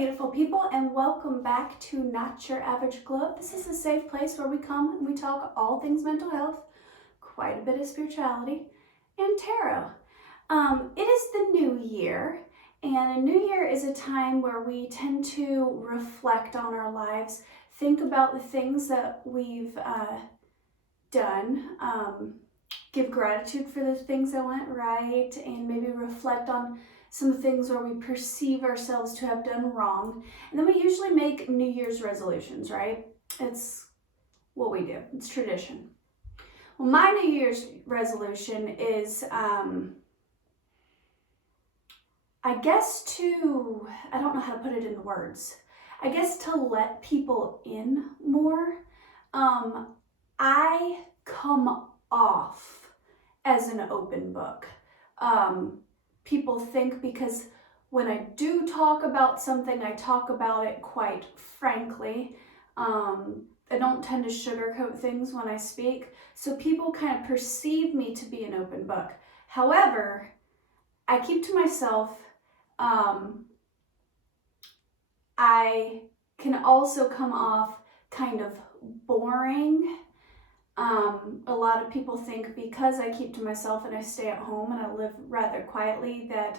beautiful people, and welcome back to Not Your Average Glow. This is a safe place where we come and we talk all things mental health, quite a bit of spirituality, and tarot. It is the new year, and a new year is a time where we tend to reflect on our lives, think about the things that we've done, give gratitude for the things that went right, and maybe reflect on some things where we perceive ourselves to have done wrong. And then we usually make New Year's resolutions, right? It's what we do. It's tradition. Well, my New Year's resolution is, I don't know how to put it in words. I guess to let people in more. I come off as an open book. People think because when I do talk about something, I talk about it quite frankly. I don't tend to sugarcoat things when I speak, so people kind of perceive me to be an open book. However, I keep to myself. I can also come off kind of boring. A lot of people think because I keep to myself and I stay at home and I live rather quietly that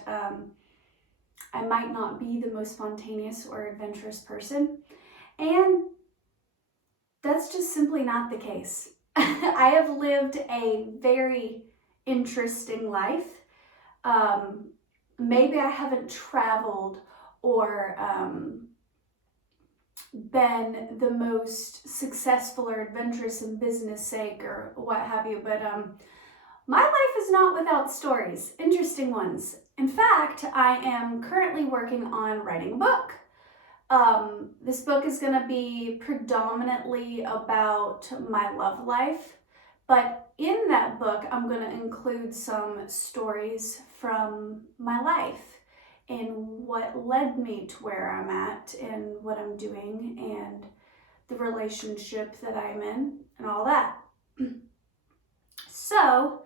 I might not be the most spontaneous or adventurous person. And that's just simply not the case. I have lived a very interesting life. Maybe I haven't traveled or been the most successful or adventurous in business sake or what have you, but my life is not without stories, interesting ones. In fact, I am currently working on writing a book. This book is going to be predominantly about my love life, but in that book I'm going to include some stories from my life and what led me to where I'm at and what I'm doing and the relationship that I'm in and all that. So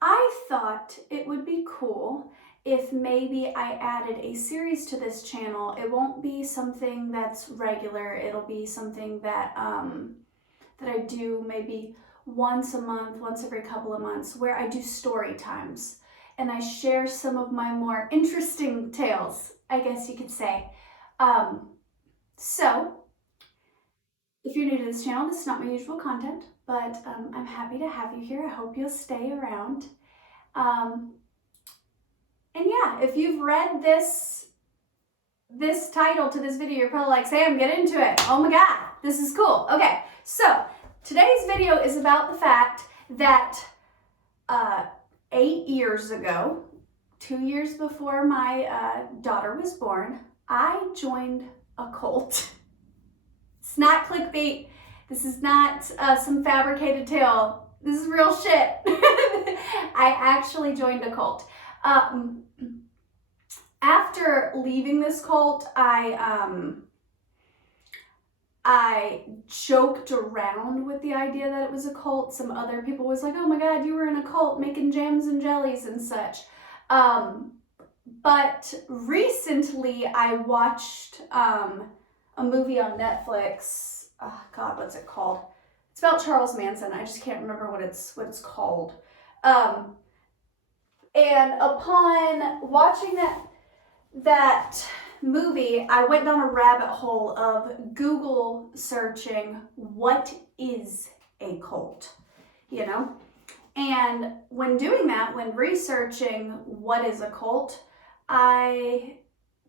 I thought it would be cool if maybe I added a series to this channel. It won't be something that's regular. It'll be something that that I do maybe once a month, once every couple of months, where I do story times. And I share some of my more interesting tales, I guess you could say. So, if you're new to this channel, this is not my usual content, but I'm happy to have you here. I hope you'll stay around. And yeah, if you've read this title to this video, you're probably like, Sam, get into it. Oh my God, this is cool. Okay, so today's video is about the fact that 8 years ago, 2 years before my daughter was born, I joined a cult. It's not clickbait. This is not some fabricated tale. This is real shit. I actually joined a cult. After leaving this cult, I joked around with the idea that it was a cult. Some other people was like, oh my God, you were in a cult making jams and jellies and such. But recently I watched a movie on Netflix. Oh God, what's it called? It's about Charles Manson. I just can't remember what it's called. And upon watching that movie, I went down a rabbit hole of Google searching what is a cult, you know? And when doing that, when researching what is a cult, I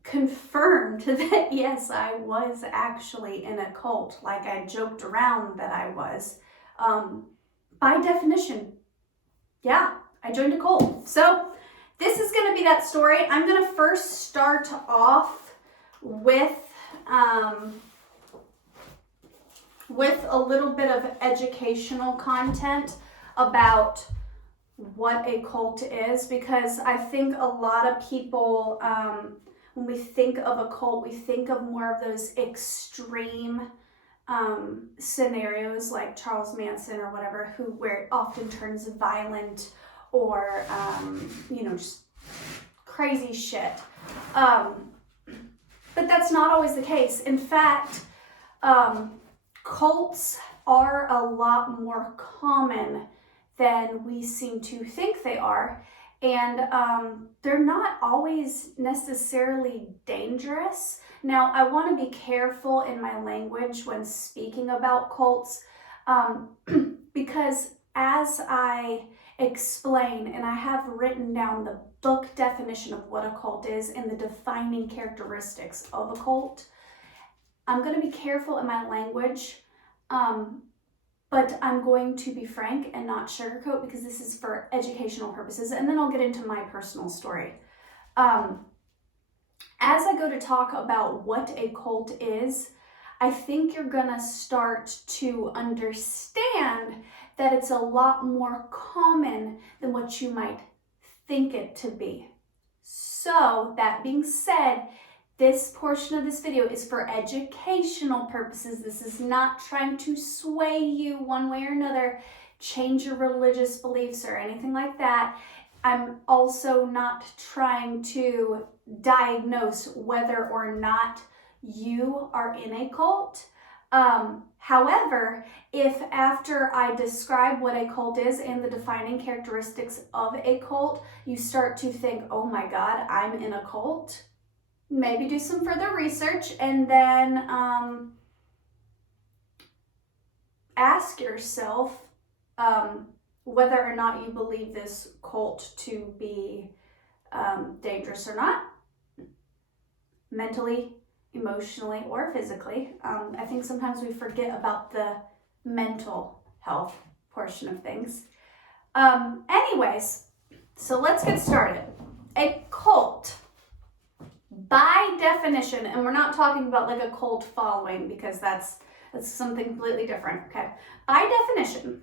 confirmed that yes, I was actually in a cult, like I joked around that I was. By definition, yeah, I joined a cult. So this is going to be that story. I'm going to first start off with a little bit of educational content about what a cult is, because I think a lot of people, when we think of a cult, we think of more of those extreme scenarios like Charles Manson or whatever, where it often turns violent or just crazy shit. But that's not always the case. In fact, cults are a lot more common than we seem to think they are. And they're not always necessarily dangerous. Now, I want to be careful in my language when speaking about cults, because as I explain, and I have written down the book definition of what a cult is and the defining characteristics of a cult, I'm going to be careful in my language, but I'm going to be frank and not sugarcoat, because this is for educational purposes, and then I'll get into my personal story. As I go to talk about what a cult is, I think you're gonna start to understand that it's a lot more common than what you might think it to be. So that being said, this portion of this video is for educational purposes. This is not trying to sway you one way or another, change your religious beliefs or anything like that. I'm also not trying to diagnose whether or not you are in a cult. However, if after I describe what a cult is and the defining characteristics of a cult, you start to think, oh my God, I'm in a cult, maybe do some further research and then ask yourself whether or not you believe this cult to be dangerous or not, mentally, emotionally, or physically. I think sometimes we forget about the mental health portion of things. Anyways, so let's get started. A cult, by definition, and we're not talking about like a cult following, because that's something completely different, okay? By definition,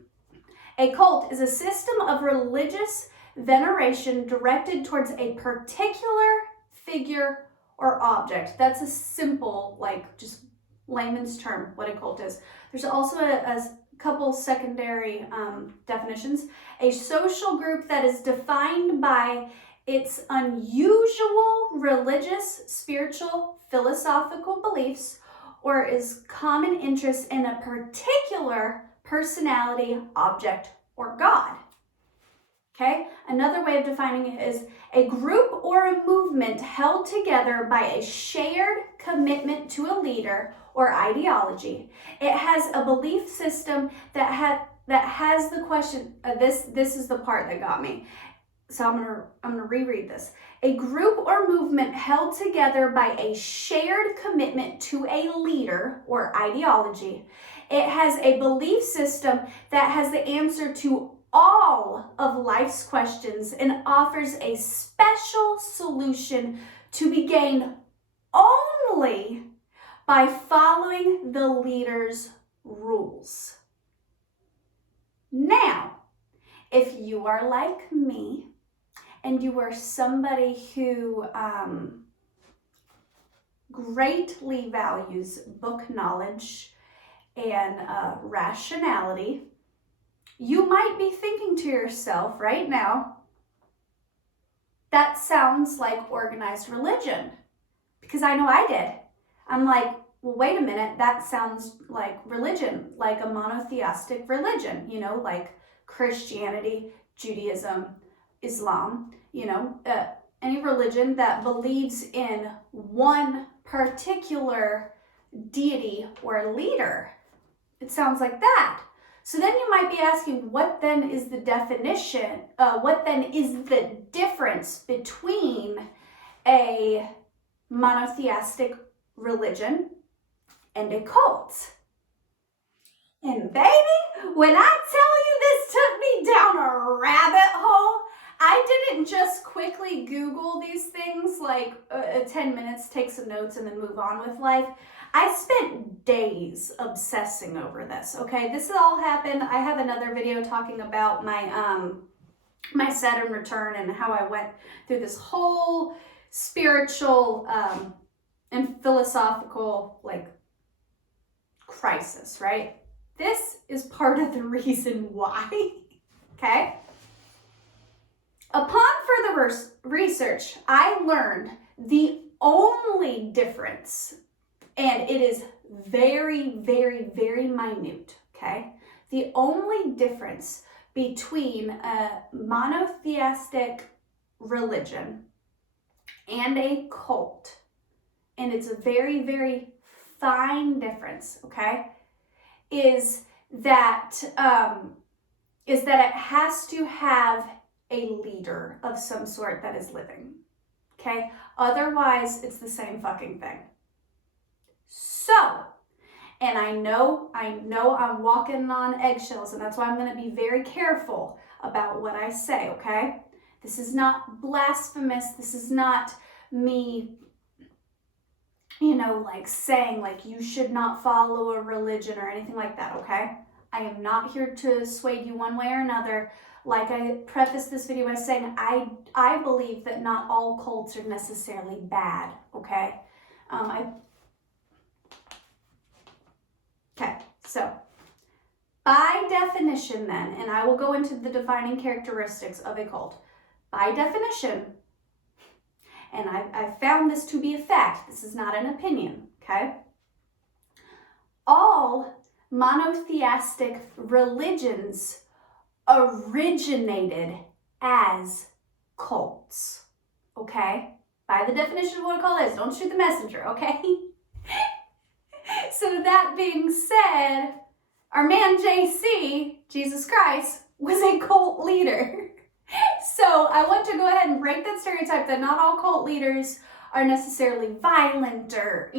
a cult is a system of religious veneration directed towards a particular figure or object. That's a simple, like, just layman's term, what a cult is. There's also a couple secondary definitions. A social group that is defined by its unusual religious, spiritual, philosophical beliefs, or is common interest in a particular personality, object, or God. Okay, another way of defining it is a group or a movement held together by a shared commitment to a leader or ideology. It has a belief system that has the question. This is the part that got me. So I'm gonna reread this. A group or movement held together by a shared commitment to a leader or ideology. It has a belief system that has the answer to all of life's questions and offers a special solution to be gained only by following the leader's rules. Now, if you are like me and you are somebody who greatly values book knowledge and rationality, you might be thinking to yourself right now, that sounds like organized religion. Because I know I did. I'm like, well, wait a minute, that sounds like religion, like a monotheistic religion, you know, like Christianity, Judaism, Islam, you know, any religion that believes in one particular deity or leader. It sounds like that. So then you might be asking, what then is the definition, what then is the difference between a monotheistic religion and a cult? And baby, when I tell you this took me down a rabbit hole, I didn't just quickly Google these things, like 10 minutes, take some notes, and then move on with life. I spent days obsessing over this, okay? This all happened. I have another video talking about my Saturn return and how I went through this whole spiritual and philosophical, like, crisis, right? This is part of the reason why, okay? Upon further research, I learned the only difference, and it is very, very, very minute, okay? The only difference between a monotheistic religion and a cult, and it's a very, very fine difference, okay, is that it has to have a leader of some sort that is living, okay? Otherwise, it's the same fucking thing. So, and I know I'm walking on eggshells, and that's why I'm going to be very careful about what I say, okay? This is not blasphemous. This is not me, like saying like you should not follow a religion or anything like that, okay? I am not here to sway you one way or another. Like I prefaced this video by saying, I believe that not all cults are necessarily bad, okay? Okay, so by definition then, and I will go into the defining characteristics of a cult. By definition, and I found this to be a fact, this is not an opinion, okay? All monotheistic religions originated as cults, okay? By the definition of what a cult is, don't shoot the messenger, okay? So that being said, our man JC, Jesus Christ, was a cult leader. So I want to go ahead and break that stereotype that not all cult leaders are necessarily violent or,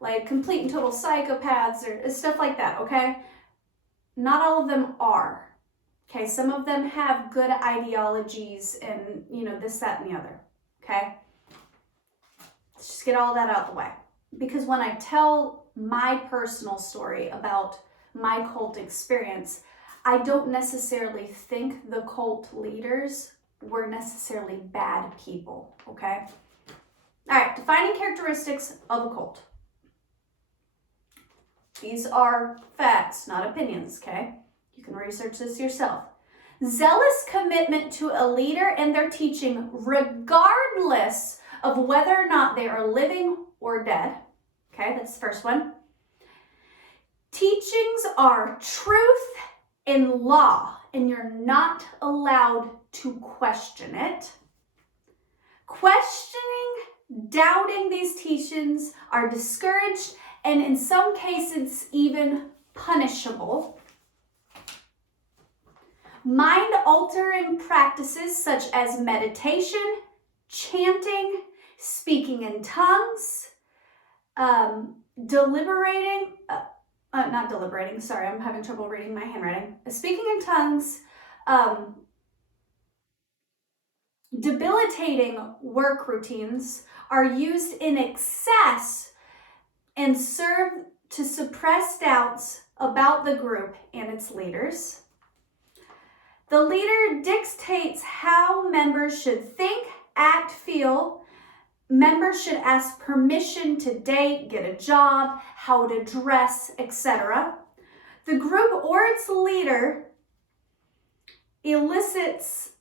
like complete and total psychopaths or stuff like that, okay? Not all of them are. Okay, some of them have good ideologies and, this, that, and the other, okay? Let's just get all that out of the way. Because when I tell my personal story about my cult experience, I don't necessarily think the cult leaders were necessarily bad people, okay? All right, defining characteristics of a cult. These are facts, not opinions, okay? You can research this yourself. Zealous commitment to a leader and their teaching, regardless of whether or not they are living or dead. Okay, that's the first one. Teachings are truth and law, and you're not allowed to question it. Questioning, doubting these teachings are discouraged and in some cases even punishable. Mind-altering practices such as meditation, chanting, speaking in tongues, I'm having trouble reading my handwriting. Speaking in tongues, debilitating work routines are used in excess and serve to suppress doubts about the group and its leaders. The leader dictates how members should think, act, feel. Members should ask permission to date, get a job, how to dress, etc. The group or its leader elicits...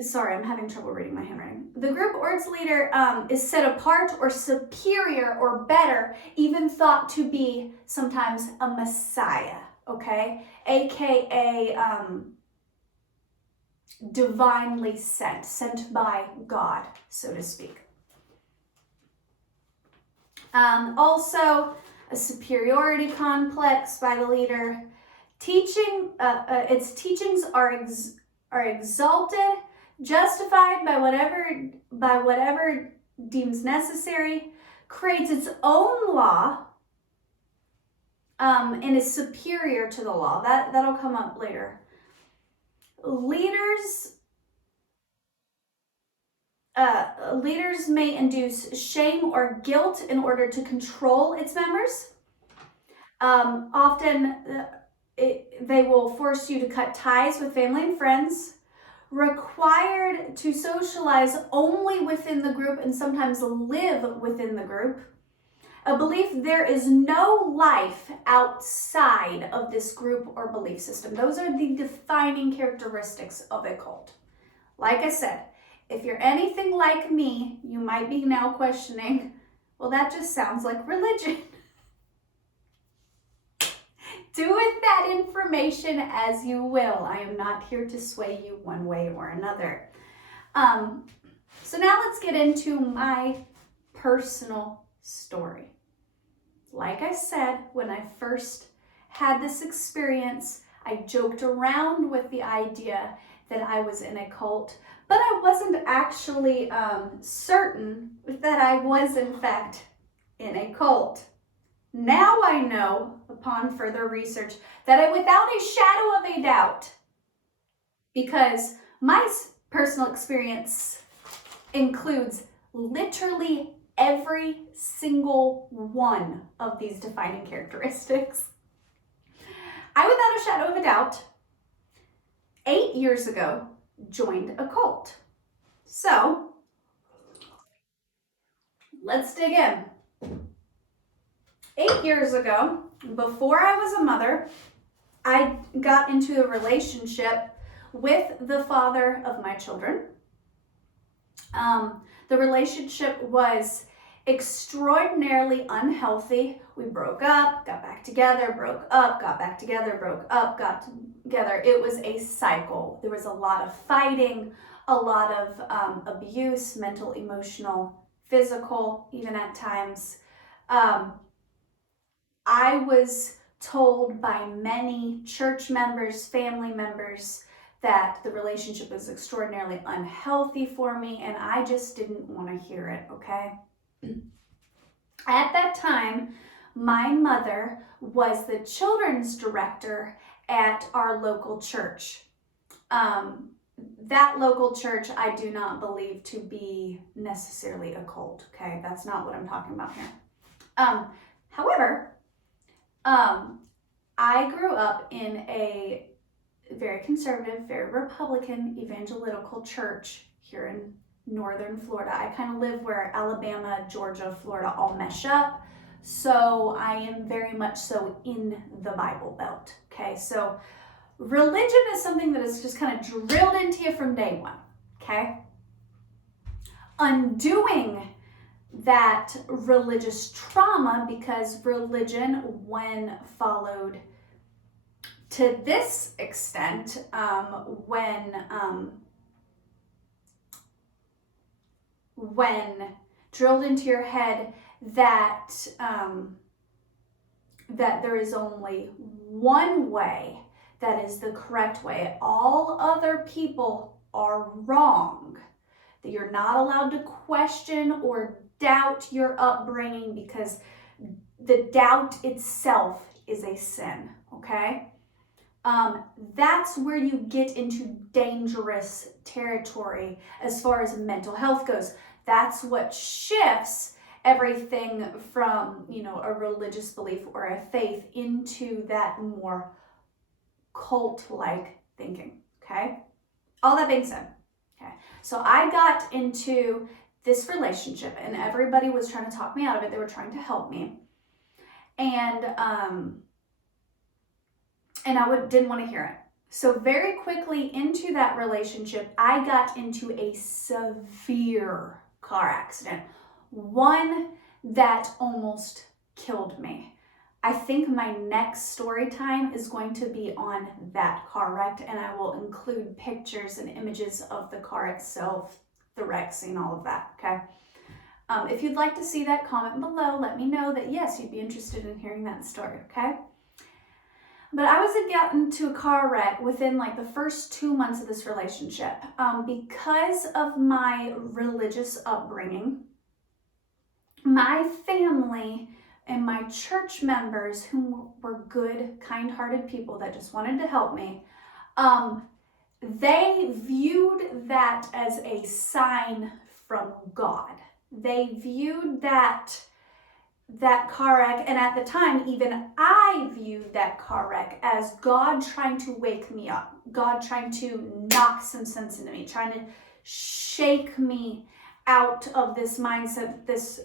Sorry, I'm having trouble reading my handwriting. The group or its leader is set apart or superior or better, even thought to be sometimes a messiah, okay? AKA divinely sent by God, so to speak. Also, a superiority complex by the leader. Its teachings are exalted, justified by whatever deems necessary, creates its own law, and is superior to the law. That'll come up later. Leaders may induce shame or guilt in order to control its members. Often they will force you to cut ties with family and friends, required to socialize only within the group and sometimes live within the group. A belief there is no life outside of this group or belief system. Those are the defining characteristics of a cult. Like I said, if you're anything like me, you might be now questioning, well, that just sounds like religion. Do with that information as you will. I am not here to sway you one way or another. So now let's get into my personal story. Like I said, when I first had this experience, I joked around with the idea that I was in a cult, but I wasn't actually certain that I was in fact in a cult. Now I know, upon further research, that I, without a shadow of a doubt, because my personal experience includes literally every single one of these defining characteristics, I, without a shadow of a doubt, 8 years ago, joined a cult. So, let's dig in. 8 years ago, before I was a mother, I got into a relationship with the father of my children. The relationship was extraordinarily unhealthy. We broke up, got back together, broke up, got back together, broke up, got together. It was a cycle. There was a lot of fighting, a lot of abuse, mental, emotional, physical, even at times. I was told by many church members, family members, that the relationship was extraordinarily unhealthy for me, and I just didn't want to hear it, okay? At that time, my mother was the children's director at our local church. That local church, I do not believe to be necessarily a cult, okay? That's not what I'm talking about here. However, I grew up in a very conservative, very Republican, evangelical church here in northern Florida. I kind of live where Alabama, Georgia, Florida all mesh up. So I am very much so in the Bible Belt. Okay, so religion is something that is just kind of drilled into you from day one. Okay, undoing that religious trauma, because religion, when followed to this extent, when drilled into your head that that there is only one way that is the correct way, all other people are wrong, that you're not allowed to question or doubt your upbringing because the doubt itself is a sin, okay? That's where you get into dangerous territory as far as mental health goes. That's what shifts everything from, a religious belief or a faith into that more cult-like thinking, okay? All that being said, okay, so I got into this relationship and everybody was trying to talk me out of it. They were trying to help me. And I didn't want to hear it. So very quickly into that relationship, I got into a severe car accident. One that almost killed me. I think my next story time is going to be on that car wreck, and I will include pictures and images of the car itself, the wreck scene, all of that, okay? If you'd like to see that, comment below. Let me know that, yes, you'd be interested in hearing that story, okay? But I was getting into a car wreck within like the first 2 months of this relationship. Because of my religious upbringing, my family and my church members, who were good, kind-hearted people that just wanted to help me, they viewed that as a sign from God. They viewed that car wreck, and at the time, even I viewed that car wreck as God trying to wake me up, God trying to knock some sense into me, trying to shake me out of this mindset, this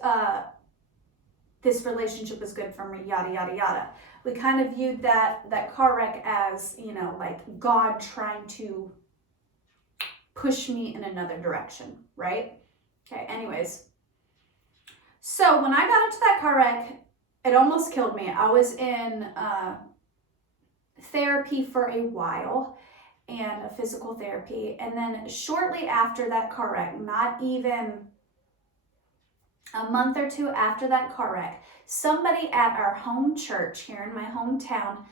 relationship is good for me, yada, yada, yada. We kind of viewed that car wreck as, like God trying to push me in another direction, right? Okay, anyways. So when I got into that car wreck, it almost killed me. I was in therapy for a while, and a physical therapy. And then shortly after that car wreck, not even a month or two after that car wreck, somebody at our home church here in my hometown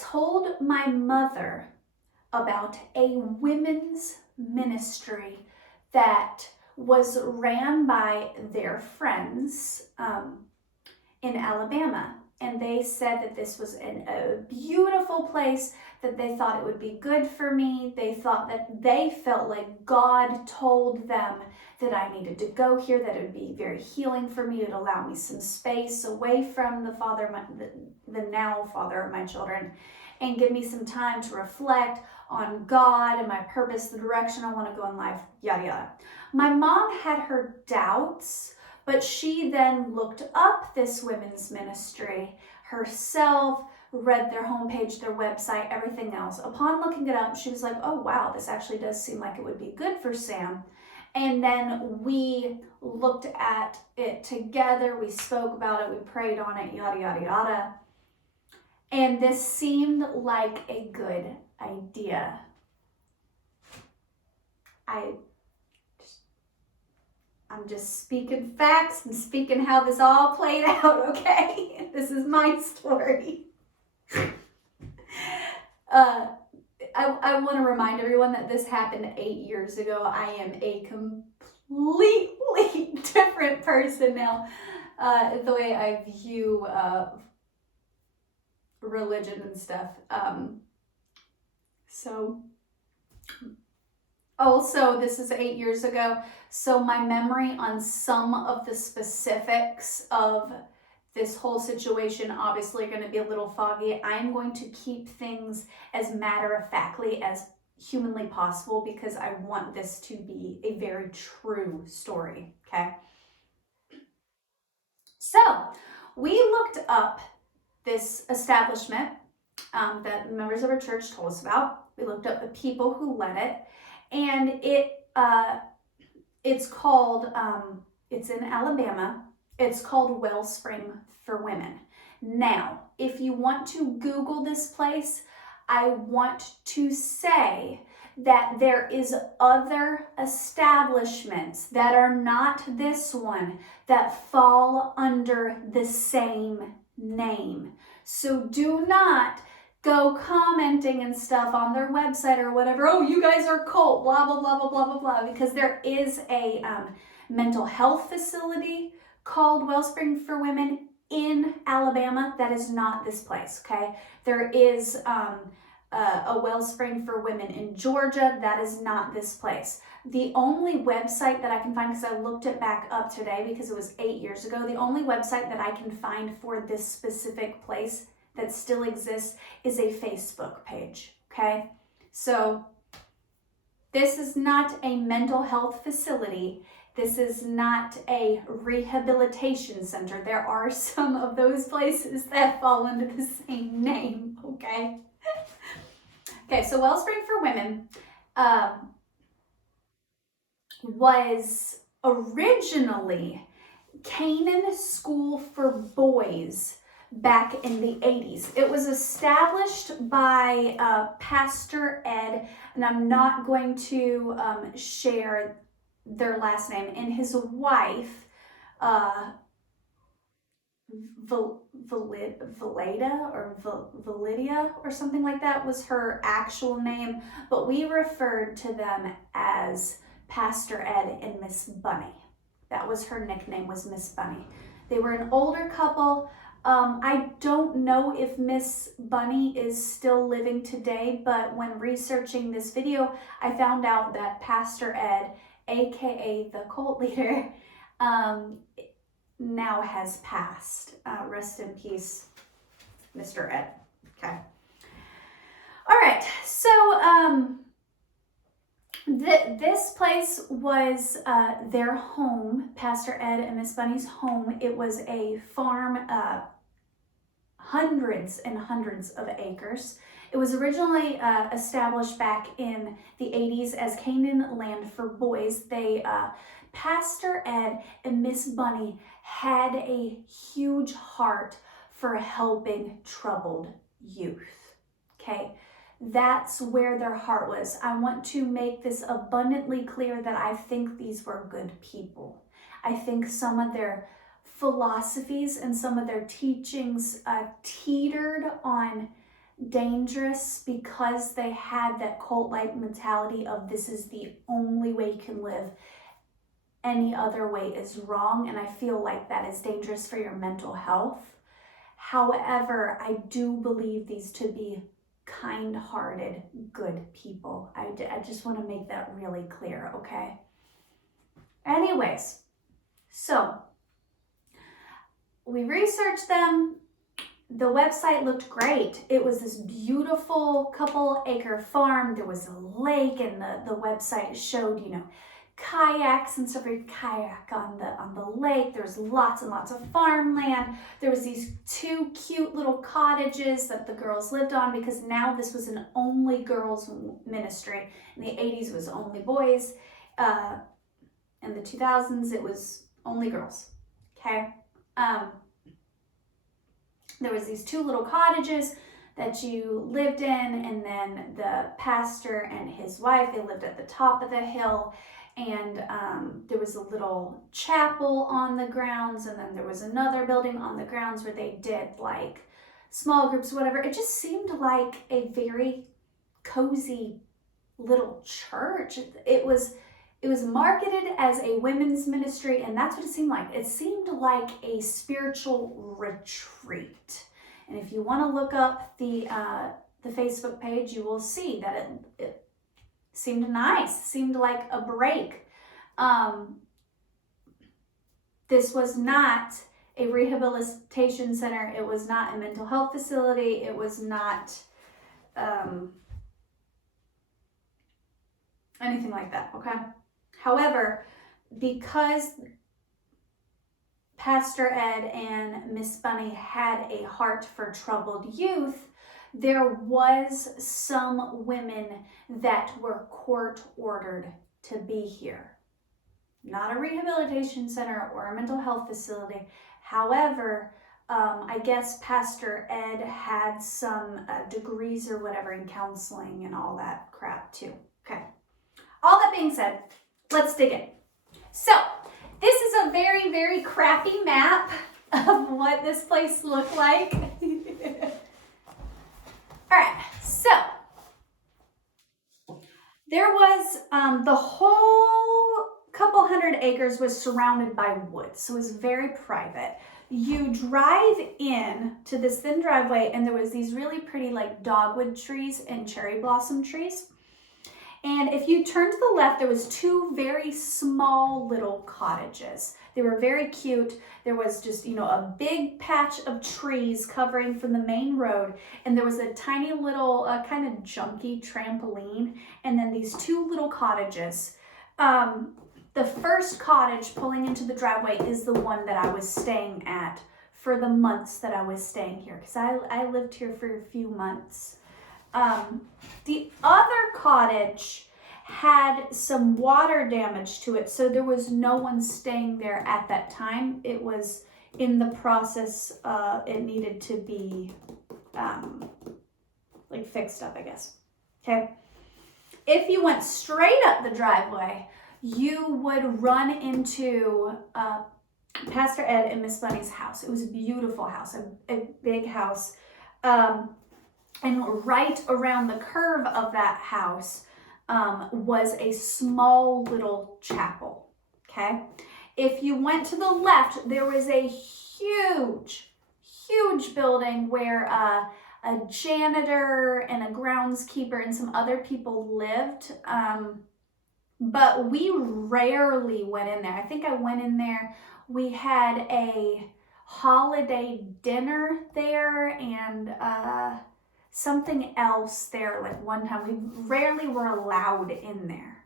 told my mother about a women's ministry that was ran by their friends in Alabama. And they said that this was a beautiful place, that they thought it would be good for me. They felt like God told them that I needed to go here, that it would be very healing for me. It would allow me some space away from the now father of my children, and give me some time to reflect on God and my purpose, the direction I want to go in life, yada, yada. My mom had her doubts, but she then looked up this women's ministry herself, read their homepage, their website, everything else. Upon looking it up, she was like, oh wow, this actually does seem like it would be good for Sam. And then we looked at it together, we spoke about it, we prayed on it, yada, yada, yada. And this seemed like a good idea. I'm just speaking facts and speaking how this all played out, okay? This is my story. I want to remind everyone that this happened 8 years ago. I am a completely different person now. The way I view religion and stuff. Also, this is 8 years ago, so my memory on some of the specifics of this whole situation obviously are going to be a little foggy. I'm going to keep things as matter-of-factly as humanly possible because I want this to be a very true story, okay? So, we looked up this establishment that members of our church told us about. We looked up the people who led it, and it's called, it's in Alabama. It's called Wellspring for Women. Now, if you want to Google this place, I want to say that there is other establishments that are not this one that fall under the same name. So do not go commenting and stuff on their website or whatever. Oh, you guys are cult, blah, blah, blah, blah, blah, blah, blah. Because there is a mental health facility called Wellspring for Women in Alabama. That is not this place, okay? There is a Wellspring for Women in Georgia. That is not this place. The only website that I can find, because I looked it back up today because it was 8 years ago, the only website that I can find for this specific place that still exists is a Facebook page, okay? So this is not a mental health facility. This is not a rehabilitation center. There are some of those places that fall under the same name, okay? Okay, so Wellspring for Women was originally Canaan School for Boys back in the 80s. It was established by Pastor Ed, and I'm not going to share their last name, and his wife, Validia or something like that was her actual name, but we referred to them as Pastor Ed and Miss Bunny. That was her nickname, was Miss Bunny. They were an older couple. I don't know if Miss Bunny is still living today, but when researching this video, I found out that Pastor Ed, aka the cult leader, now has passed. Rest in peace, Mr. Ed. Okay. All right. So this place was their home, Pastor Ed and Miss Bunny's home. It was a farm, hundreds and hundreds of acres. It was originally established back in the 80s as Canaan Land for Boys. Pastor Ed and Miss Bunny had a huge heart for helping troubled youth. Okay, that's where their heart was. I want to make this abundantly clear that I think these were good people. I think some of their philosophies and some of their teachings teetered on dangerous because they had that cult-like mentality of this is the only way you can live. Any other way is wrong, and I feel like that is dangerous for your mental health. However, I do believe these to be kind-hearted, good people. I just want to make that really clear, okay? Anyways, so we researched them. The website looked great. It was this beautiful couple-acre farm. There was a lake, and the website showed, kayaks and stuff. You kayak on the lake. There was lots and lots of farmland. There was these 2 cute little cottages that the girls lived on, because now this was an only girls ministry. In the 80s, it was only boys. In the 2000s, it was only girls. Okay. There was these 2 little cottages that you lived in, and then the pastor and his wife, they lived at the top of the hill, and there was a little chapel on the grounds, and then there was another building on the grounds where they did like small groups, whatever. It just seemed like a very cozy little church. It was marketed as a women's ministry, and that's what it seemed like. It seemed like a spiritual retreat. And if you want to look up the Facebook page, you will see that it seemed nice, seemed like a break. This was not a rehabilitation center. It was not a mental health facility. It was not anything like that, okay? However, because Pastor Ed and Miss Bunny had a heart for troubled youth, there was some women that were court-ordered to be here. Not a rehabilitation center or a mental health facility. However, I guess Pastor Ed had some degrees or whatever in counseling and all that crap too. Okay. All that being said, let's dig in. So, this is a very, very crappy map of what this place looked like. All right, so there was the whole couple hundred acres was surrounded by woods, so it was very private. You drive in to this thin driveway, and there was these really pretty like dogwood trees and cherry blossom trees. And if you turn to the left, there was 2 very small little cottages. They were very cute. There was just, a big patch of trees covering from the main road. And there was a tiny little kind of junky trampoline. And then these 2 little cottages. The first cottage pulling into the driveway is the one that I was staying at for the months that I was staying here. Because I lived here for a few months. The other cottage had some water damage to it, so there was no one staying there at that time. It was in the process, it needed to be fixed up, I guess. Okay. If you went straight up the driveway, you would run into Pastor Ed and Miss Bunny's house. It was a beautiful house, a big house. And right around the curve of that house was a small little chapel, okay? If you went to the left, there was a huge, huge building where a janitor and a groundskeeper and some other people lived, but we rarely went in there. I think I went in there. We had a holiday dinner there and something else there like one time. We rarely were allowed in there.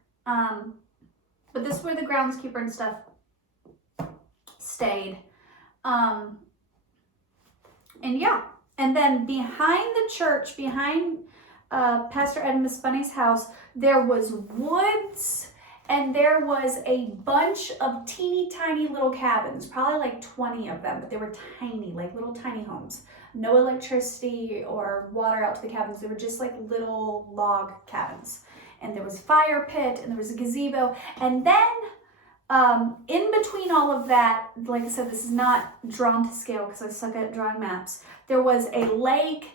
But this is where the groundskeeper and stuff stayed. And yeah, and then behind the church, behind Pastor Ed and Miss Bunny's house, there was woods and there was a bunch of teeny tiny little cabins, probably like 20 of them, but they were tiny, like little tiny homes. No electricity or water out to the cabins. They were just like little log cabins. And there was a fire pit and there was a gazebo. And then in between all of that, like I said, this is not drawn to scale because I suck at drawing maps. There was a lake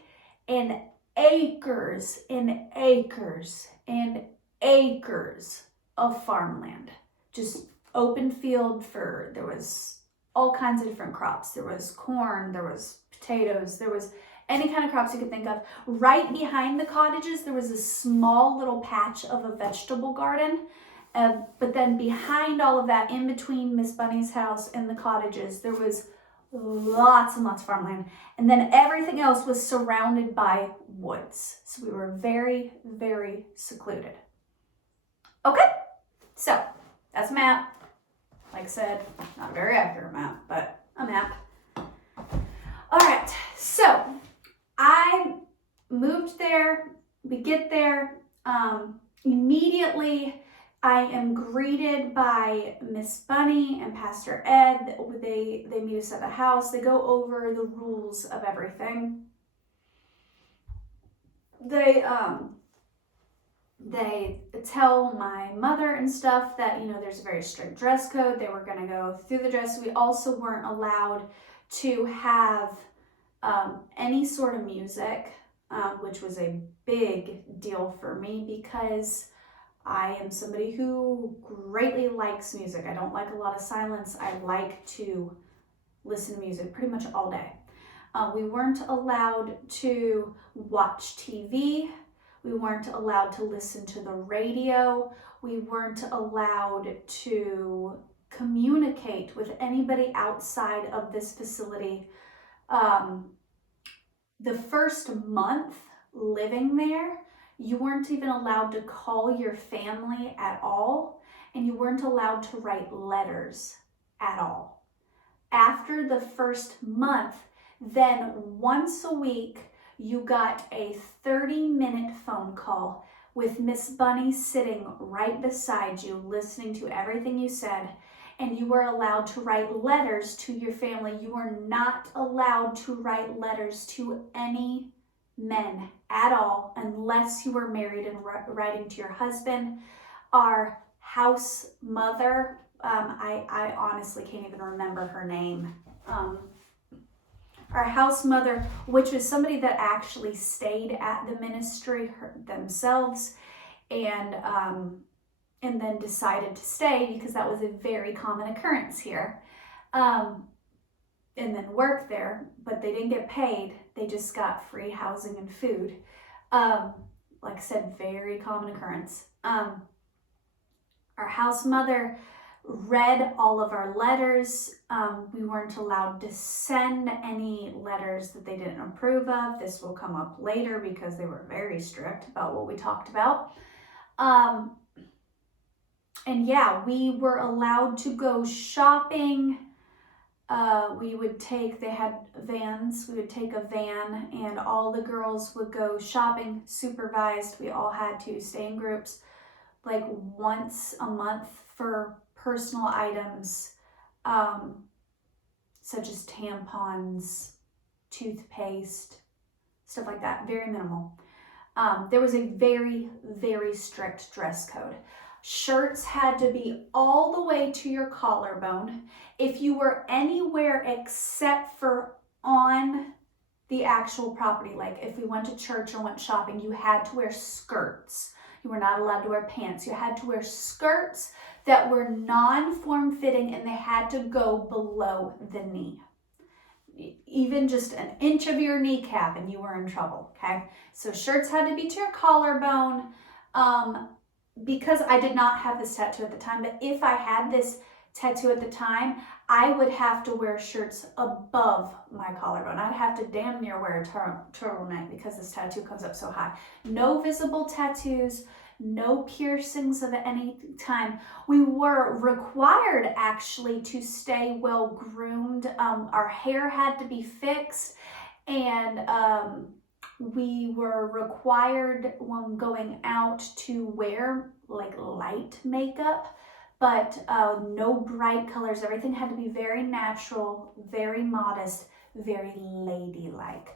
and acres and acres and acres of farmland. Just open field there was all kinds of different crops. There was corn, there was potatoes, there was any kind of crops you could think of. Right behind the cottages, there was a small little patch of a vegetable garden. But then behind all of that, in between Miss Bunny's house and the cottages, there was lots and lots of farmland. And then everything else was surrounded by woods. So we were very, very secluded. Okay, so that's a map. Like I said, not a very accurate map, but a map. All right, so I moved there. We get there. Immediately, I am greeted by Miss Bunny and Pastor Ed. They meet us at the house. They go over the rules of everything. They tell my mother and stuff that, there's a very strict dress code. They were going to go through the dress. We also weren't allowed to have any sort of music, which was a big deal for me because I am somebody who greatly likes music. I don't like a lot of silence. I like to listen to music pretty much all day. We weren't allowed to watch TV. We weren't allowed to listen to the radio. We weren't allowed to communicate with anybody outside of this facility. The first month living there, you weren't even allowed to call your family at all, and you weren't allowed to write letters at all. After the first month, then once a week, you got a 30-minute phone call with Miss Bunny sitting right beside you, listening to everything you said, and you were allowed to write letters to your family. You were not allowed to write letters to any men at all unless you were married and writing to your husband. Our house mother, I honestly can't even remember her name. Our house mother, which was somebody that actually stayed at the ministry themselves and then decided to stay because that was a very common occurrence here. And then work there, but they didn't get paid. They just got free housing and food. Like I said, very common occurrence. Our house mother read all of our letters. We weren't allowed to send any letters that they didn't approve of. This will come up later because they were very strict about what we talked about. And yeah, we were allowed to go shopping. They had vans. We would take a van and all the girls would go shopping supervised. We all had to stay in groups like once a month for personal items, such as tampons, toothpaste, stuff like that. Very minimal. There was a very, very strict dress code. Shirts had to be all the way to your collarbone. If you were anywhere except for on the actual property, like if we went to church or went shopping, you had to wear skirts. You were not allowed to wear pants. You had to wear skirts that were non-form-fitting and they had to go below the knee. Even just an inch of your kneecap and you were in trouble, okay? So shirts had to be to your collarbone. Because I did not have this tattoo at the time, but if I had this tattoo at the time, I would have to wear shirts above my collarbone. I'd have to damn near wear a turtleneck because this tattoo comes up so high. No visible tattoos, no piercings of any time. We were required actually to stay well groomed. Our hair had to be fixed, and We were required when going out to wear like light makeup, but no bright colors. Everything had to be very natural, very modest, very ladylike.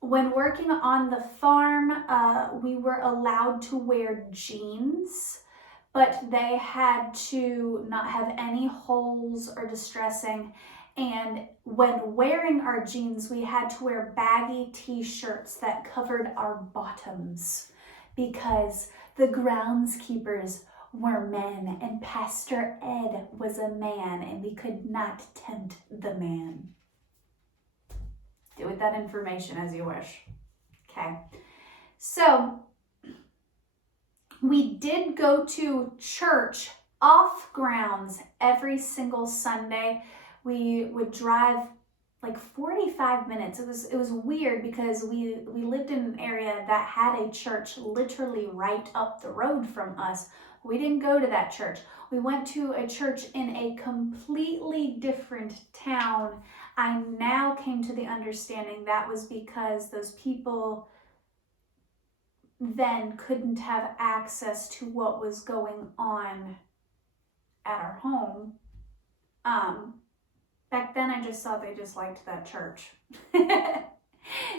When working on the farm, we were allowed to wear jeans, but they had to not have any holes or distressing. And when wearing our jeans, we had to wear baggy t-shirts that covered our bottoms because the groundskeepers were men and Pastor Ed was a man and we could not tempt the man. Do with that information as you wish. Okay. So we did go to church off grounds every single Sunday. We would drive like 45 minutes. It was weird because we lived in an area that had a church literally right up the road from us. We didn't go to that church. We went to a church in a completely different town. I now came to the understanding that was because those people then couldn't have access to what was going on at our home. Back then I just thought they just liked that church.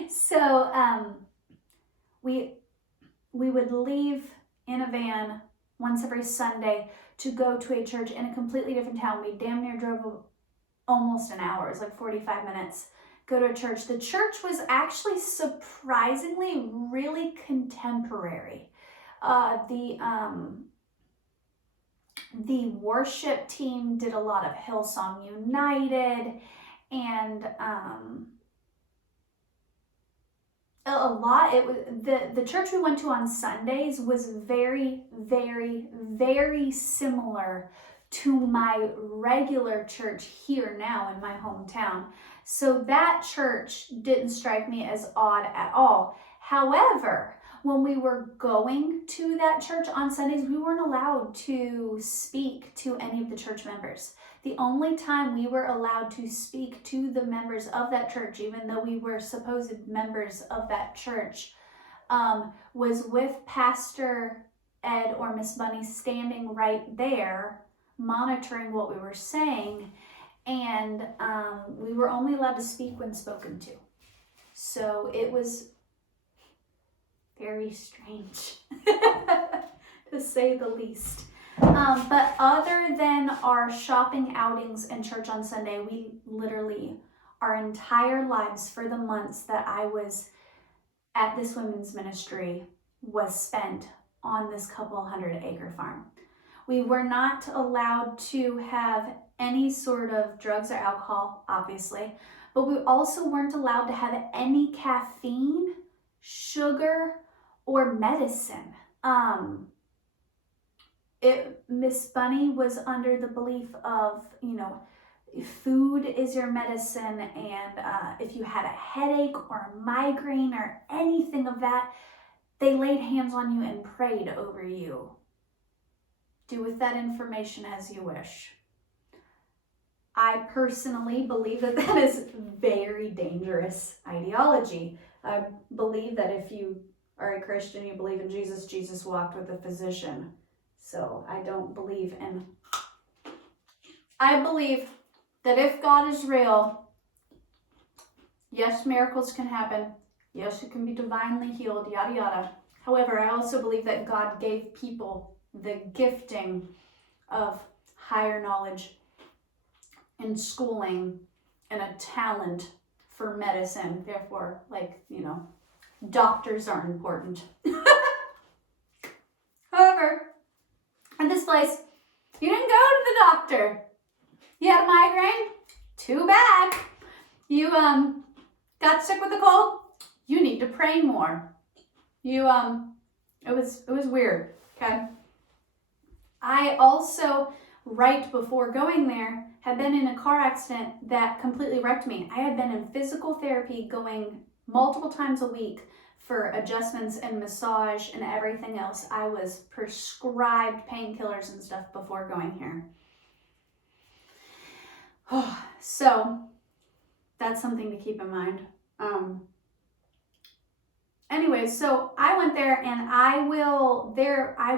So we would leave in a van once every Sunday to go to a church in a completely different town. We damn near drove almost an hour. It was like 45 minutes. Go to a church. The church was actually surprisingly really contemporary. The worship team did a lot of Hillsong United, and the church we went to on Sundays was very, very, very similar to my regular church here now in my hometown. So that church didn't strike me as odd at all. However, when we were going to that church on Sundays, we weren't allowed to speak to any of the church members. The only time we were allowed to speak to the members of that church, even though we were supposed members of that church, was with Pastor Ed or Miss Bunny standing right there, monitoring what we were saying, and we were only allowed to speak when spoken to. So it was very strange, to say the least. But other than our shopping outings and church on Sunday, we literally, our entire lives for the months that I was at this women's ministry was spent on this couple 100-acre farm. We were not allowed to have any sort of drugs or alcohol, obviously, but we also weren't allowed to have any caffeine, sugar, or medicine. Miss Bunny was under the belief of, food is your medicine, and if you had a headache or a migraine or anything of that, they laid hands on you and prayed over you. Do with that information as you wish. I personally believe that that is very dangerous ideology. I believe that if you are a Christian, you believe in Jesus, Jesus walked with a physician. So I don't believe in... I believe that if God is real, yes, miracles can happen. Yes, you can be divinely healed, yada, yada. However, I also believe that God gave people the gifting of higher knowledge and schooling and a talent for medicine. Therefore, doctors are important. However, in this place, you didn't go to the doctor. You had a migraine? Too bad. You got sick with a cold? You need to pray more. It was weird, okay? I also, right before going there, had been in a car accident that completely wrecked me. I had been in physical therapy going multiple times a week for adjustments and massage and everything else. I was prescribed painkillers and stuff before going here. So that's something to keep in mind. Anyway, so I went there, and I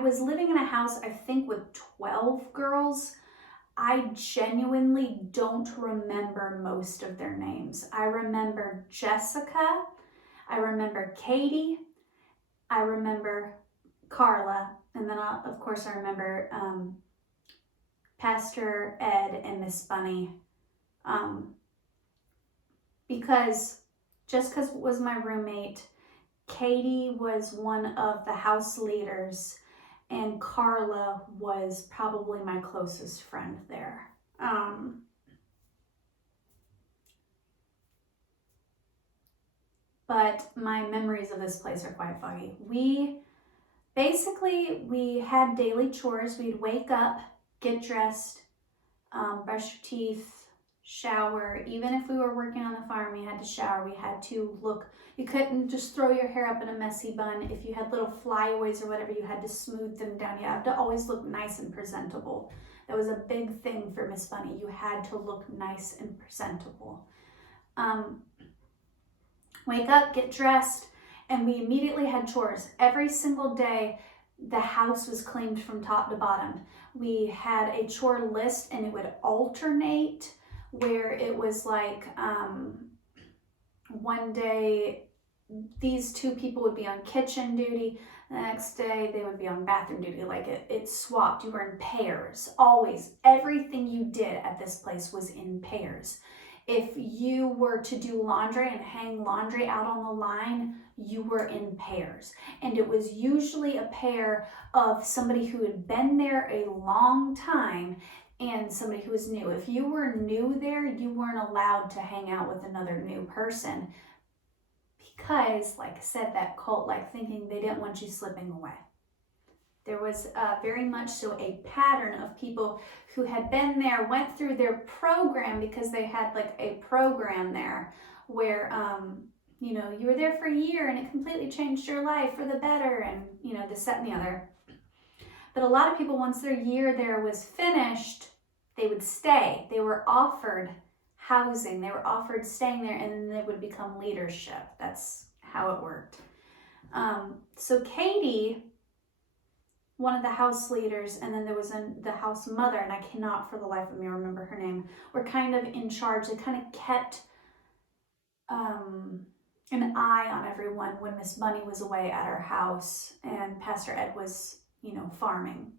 was living in a house, I think, with 12 girls. I genuinely don't remember most of their names. I remember Jessica, I remember Katie, I remember Carla, and then of course I remember Pastor Ed and Miss Bunny, because Jessica was my roommate, Katie was one of the house leaders, and Carla was probably my closest friend there. But my memories of this place are quite foggy. We had daily chores. We'd wake up, get dressed, brush your teeth, shower. Even if we were working on the farm, we had to shower. We had to look. You couldn't just throw your hair up in a messy bun. If you had little flyaways or whatever, you had to smooth them down. You had to always look nice and presentable. That was a big thing for Miss Bunny. You had to look nice and presentable. Wake up, get dressed, and we immediately had chores. Every single day, the house was cleaned from top to bottom. We had a chore list, and it would alternate, where it was like one day these two people would be on kitchen duty, the next day they would be on bathroom duty. Like it swapped. You were in pairs, always. Everything you did at this place was in pairs. If you were to do laundry and hang laundry out on the line, you were in pairs. And it was usually a pair of somebody who had been there a long time and somebody who was new. If you were new there, you weren't allowed to hang out with another new person, because, like I said, that cult-like thinking, they didn't want you slipping away. There was very much so a pattern of people who had been there, went through their program, because they had like a program there where, you were there for a year and it completely changed your life for the better, and, this, that, and the other. But a lot of people, once their year there was finished, they would stay. They were offered housing, they were offered staying there, and then they would become leadership. That's how it worked. So Katie, one of the house leaders, and then there was the house mother, and I cannot for the life of me remember her name, were kind of in charge. They kind of kept an eye on everyone when Miss Bunny was away at our house and Pastor Ed was, farming.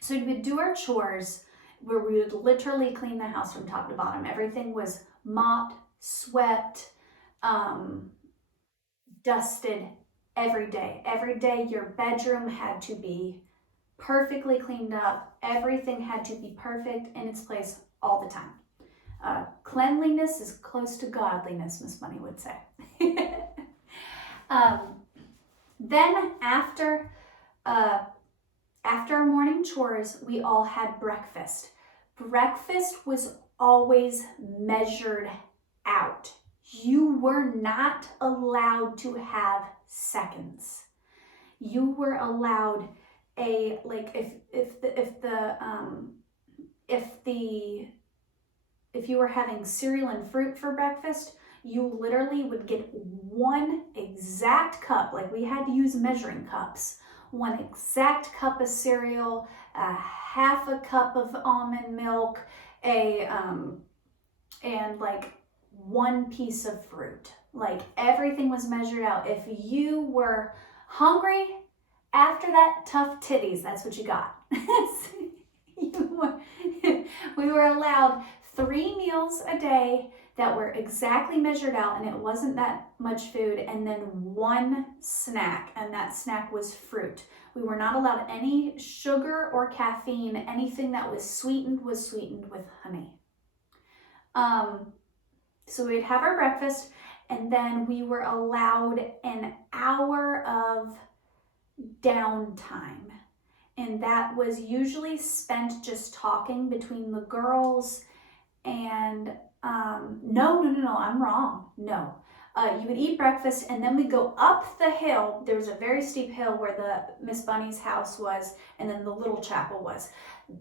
So we would do our chores, where we would literally clean the house from top to bottom. Everything was mopped, swept, dusted every day. Every day your bedroom had to be perfectly cleaned up. Everything had to be perfect in its place all the time. Cleanliness is close to godliness, Miss Bunny would say. Then after our morning chores, we all had breakfast. Breakfast was always measured out. You were not allowed to have seconds. You were allowed if you were having cereal and fruit for breakfast, you literally would get one exact cup. Like, we had to use measuring cups. One exact cup of cereal, a half a cup of almond milk, and like one piece of fruit. Like, everything was measured out. If you were hungry after that, tough titties, that's what you got. We were allowed 3 meals a day that were exactly measured out, and it wasn't that much food, and then 1 snack, and that snack was fruit. We were not allowed any sugar or caffeine. Anything that was sweetened with honey. So we'd have our breakfast, and then we were allowed an hour of downtime, and that was usually spent just talking between the girls. And no, I'm wrong. No, you would eat breakfast, and then we'd go up the hill. There was a very steep hill where the Miss Bunny's house was, and then the little chapel was.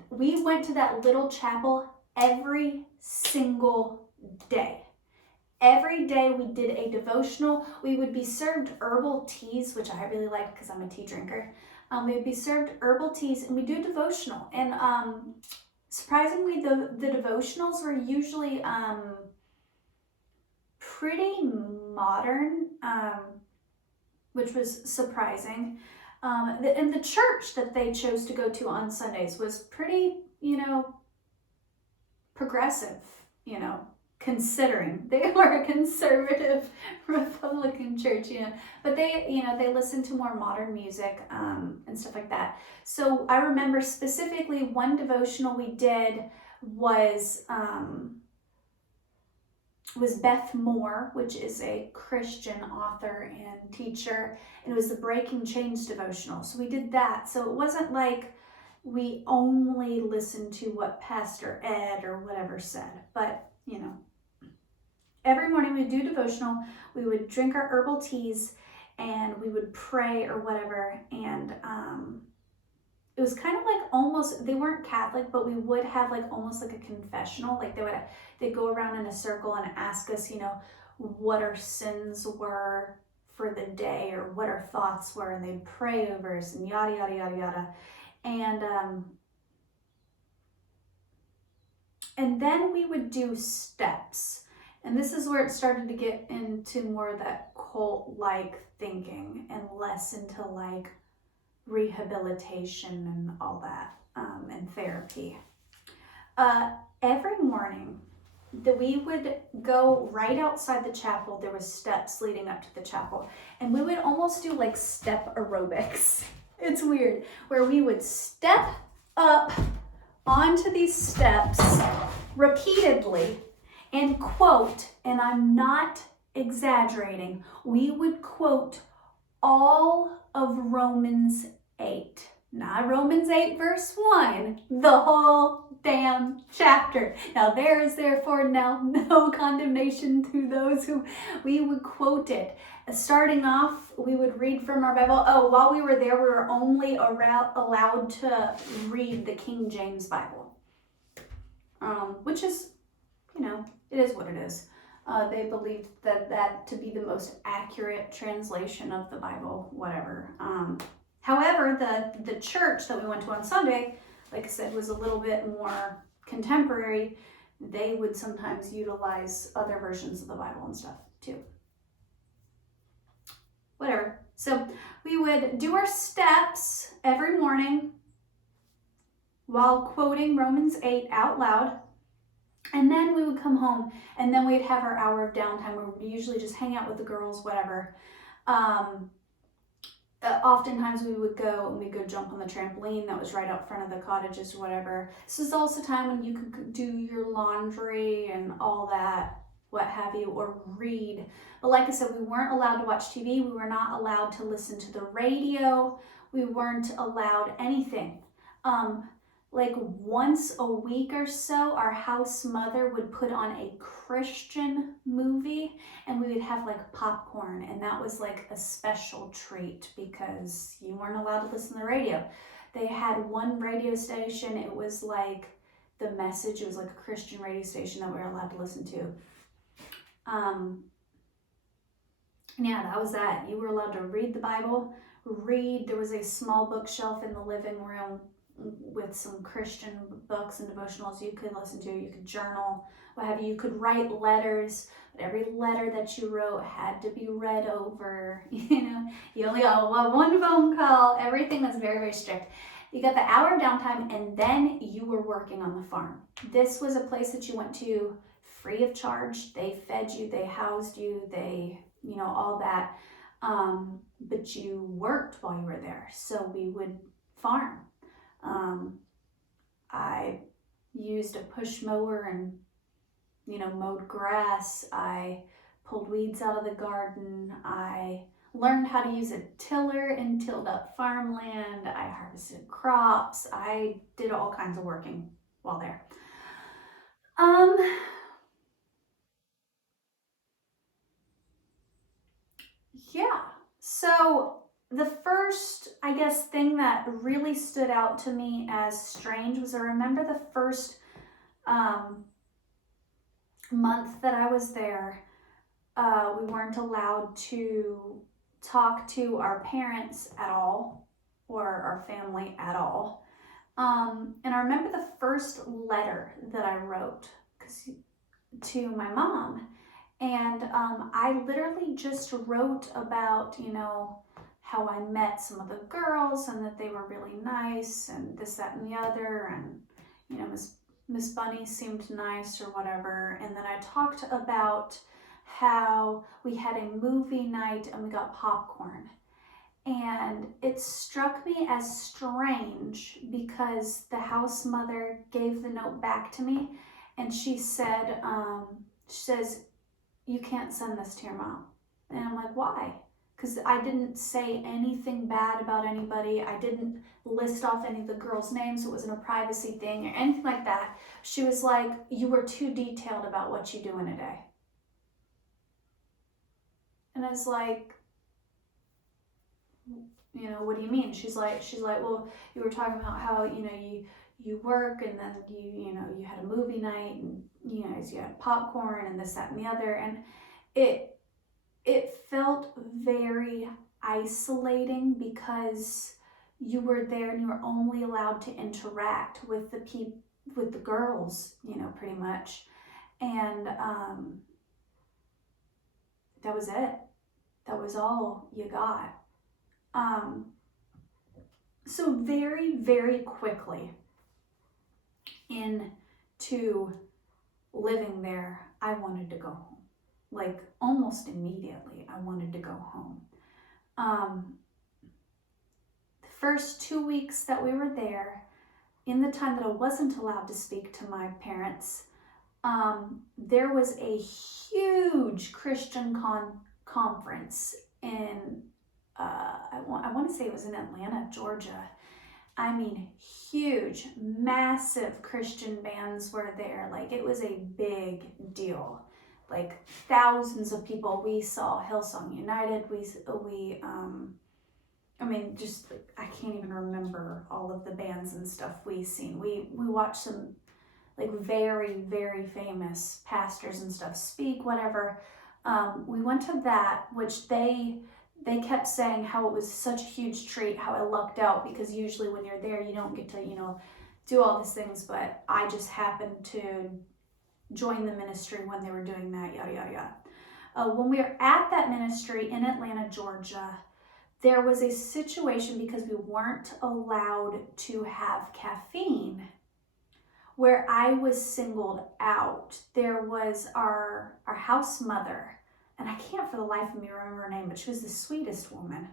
We went to that little chapel every single day. Every day we did a devotional. We would be served herbal teas, which I really like because I'm a tea drinker. We would be served herbal teas, and we do devotional. And surprisingly, the devotionals were usually pretty modern, which was surprising. And the church that they chose to go to on Sundays was pretty, progressive, considering they were a conservative Republican church, but they listened to more modern music and stuff like that. So I remember specifically one devotional we did was Beth Moore, which is a Christian author and teacher, and it was the Breaking Chains devotional. So we did that. So it wasn't like we only listened to what Pastor Ed or whatever said, but every morning we'd do devotional, we would drink our herbal teas, and we would pray or whatever, and it was kind of like almost, they weren't Catholic, but we would have like almost like a confessional. Like they'd go around in a circle and ask us, what our sins were for the day or what our thoughts were, and they'd pray over us and yada, yada, yada, yada. And then we would do steps. And this is where it started to get into more of that cult-like thinking and less into like rehabilitation and all that, and therapy. Every morning that we would go right outside the chapel, there was steps leading up to the chapel, and we would almost do like step aerobics. It's weird, where we would step up onto these steps repeatedly and quote, and I'm not exaggerating, we would quote all of Romans 8. Not Romans 8 verse 1, the whole damn chapter. Now there is therefore now no condemnation to those who, we would quote it. Starting off, we would read from our Bible. Oh, while we were there, we were only allowed to read the King James Bible, which is, it is what it is. They believed that to be the most accurate translation of the Bible, whatever. However, the church that we went to on Sunday, like I said, was a little bit more contemporary. They would sometimes utilize other versions of the Bible and stuff too. Whatever. So we would do our steps every morning while quoting Romans 8 out loud. And then we would come home, and then we'd have our hour of downtime where we'd usually just hang out with the girls, whatever. Oftentimes we would go and we'd go jump on the trampoline that was right out front of the cottages or whatever. This is also time when you could do your laundry and all that, what have you, or read. But like I said, we weren't allowed to watch TV. We were not allowed to listen to the radio. We weren't allowed anything. Like once a week or so, our house mother would put on a Christian movie, and we would have like popcorn, and that was like a special treat because you weren't allowed to listen to the radio. They had one radio station, it was like The Message, it was like a Christian radio station that we were allowed to listen to. Yeah, that was that. You were allowed to read the Bible, there was a small bookshelf in the living room with some Christian books and devotionals you could listen to. You could journal, what have you. You could write letters, but every letter that you wrote had to be read over. You only got one phone call. Everything was very, very strict. You got the hour of downtime, and then you were working on the farm. This was a place that you went to free of charge. They fed you, they housed you, they, all that. But you worked while you were there. So we would farm. I used a push mower and, mowed grass. I pulled weeds out of the garden. I learned how to use a tiller and tilled up farmland. I harvested crops. I did all kinds of working while there. Yeah, so the first, I guess, thing that really stood out to me as strange was I remember the first month that I was there, We weren't allowed to talk to our parents at all or our family at all. And I remember the first letter that I wrote to my mom. And I literally just wrote about, how I met some of the girls and that they were really nice and this, that, and the other. And, Miss Bunny seemed nice or whatever. And then I talked about how we had a movie night and we got popcorn. And it struck me as strange because the house mother gave the note back to me and she said, she says, you can't send this to your mom. And I'm like, why? Because I didn't say anything bad about anybody. I didn't list off any of the girls' names. It wasn't a privacy thing or anything like that. She was like, you were too detailed about what you do in a day. And I was like, what do you mean? She's like, well, you were talking about how, you work and then you had a movie night and, you had popcorn and this, that, and the other. And it felt very isolating because you were there and you were only allowed to interact with the girls, pretty much. And that was it. That was all you got. So very, very quickly into living there, I wanted to go home. Like almost immediately, I wanted to go home. The first 2 weeks that we were there, in the time that I wasn't allowed to speak to my parents, there was a huge Christian conference in I want to say it was in Atlanta, Georgia. I mean, huge, massive Christian bands were there. Like, it was a big deal. Like, thousands of people. We saw Hillsong United. Just, like, I can't even remember all of the bands and stuff we seen. We watched some, like, very, very famous pastors and stuff speak, whatever. We went to that, which they kept saying how it was such a huge treat, how I lucked out, because usually when you're there, you don't get to, do all these things, but I just happened to join the ministry when they were doing that, yada, yada, yada. When we were at that ministry in Atlanta, Georgia, there was a situation because we weren't allowed to have caffeine where I was singled out. There was our house mother, and I can't for the life of me remember her name, but she was the sweetest woman.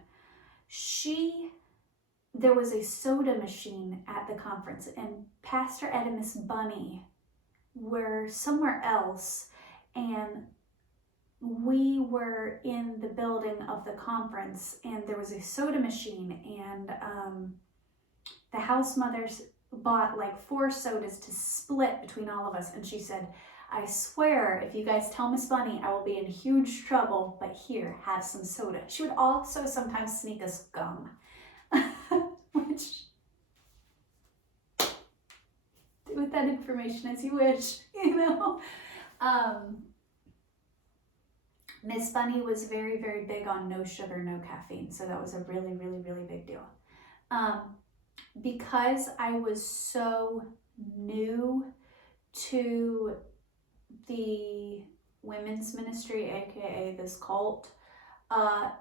There was a soda machine at the conference, and Pastor Ed and Miss Bunny were somewhere else, and we were in the building of the conference, and there was a soda machine, and the house mothers bought like 4 sodas to split between all of us, and she said, I swear, if you guys tell Miss Bunny, I will be in huge trouble, but here, have some soda. She would also sometimes sneak us gum, which, do with that information as you wish, Miss Bunny was very, very big on no sugar, no caffeine, so that was a really, really, really big deal. Because I was so new to the women's ministry, aka this cult, I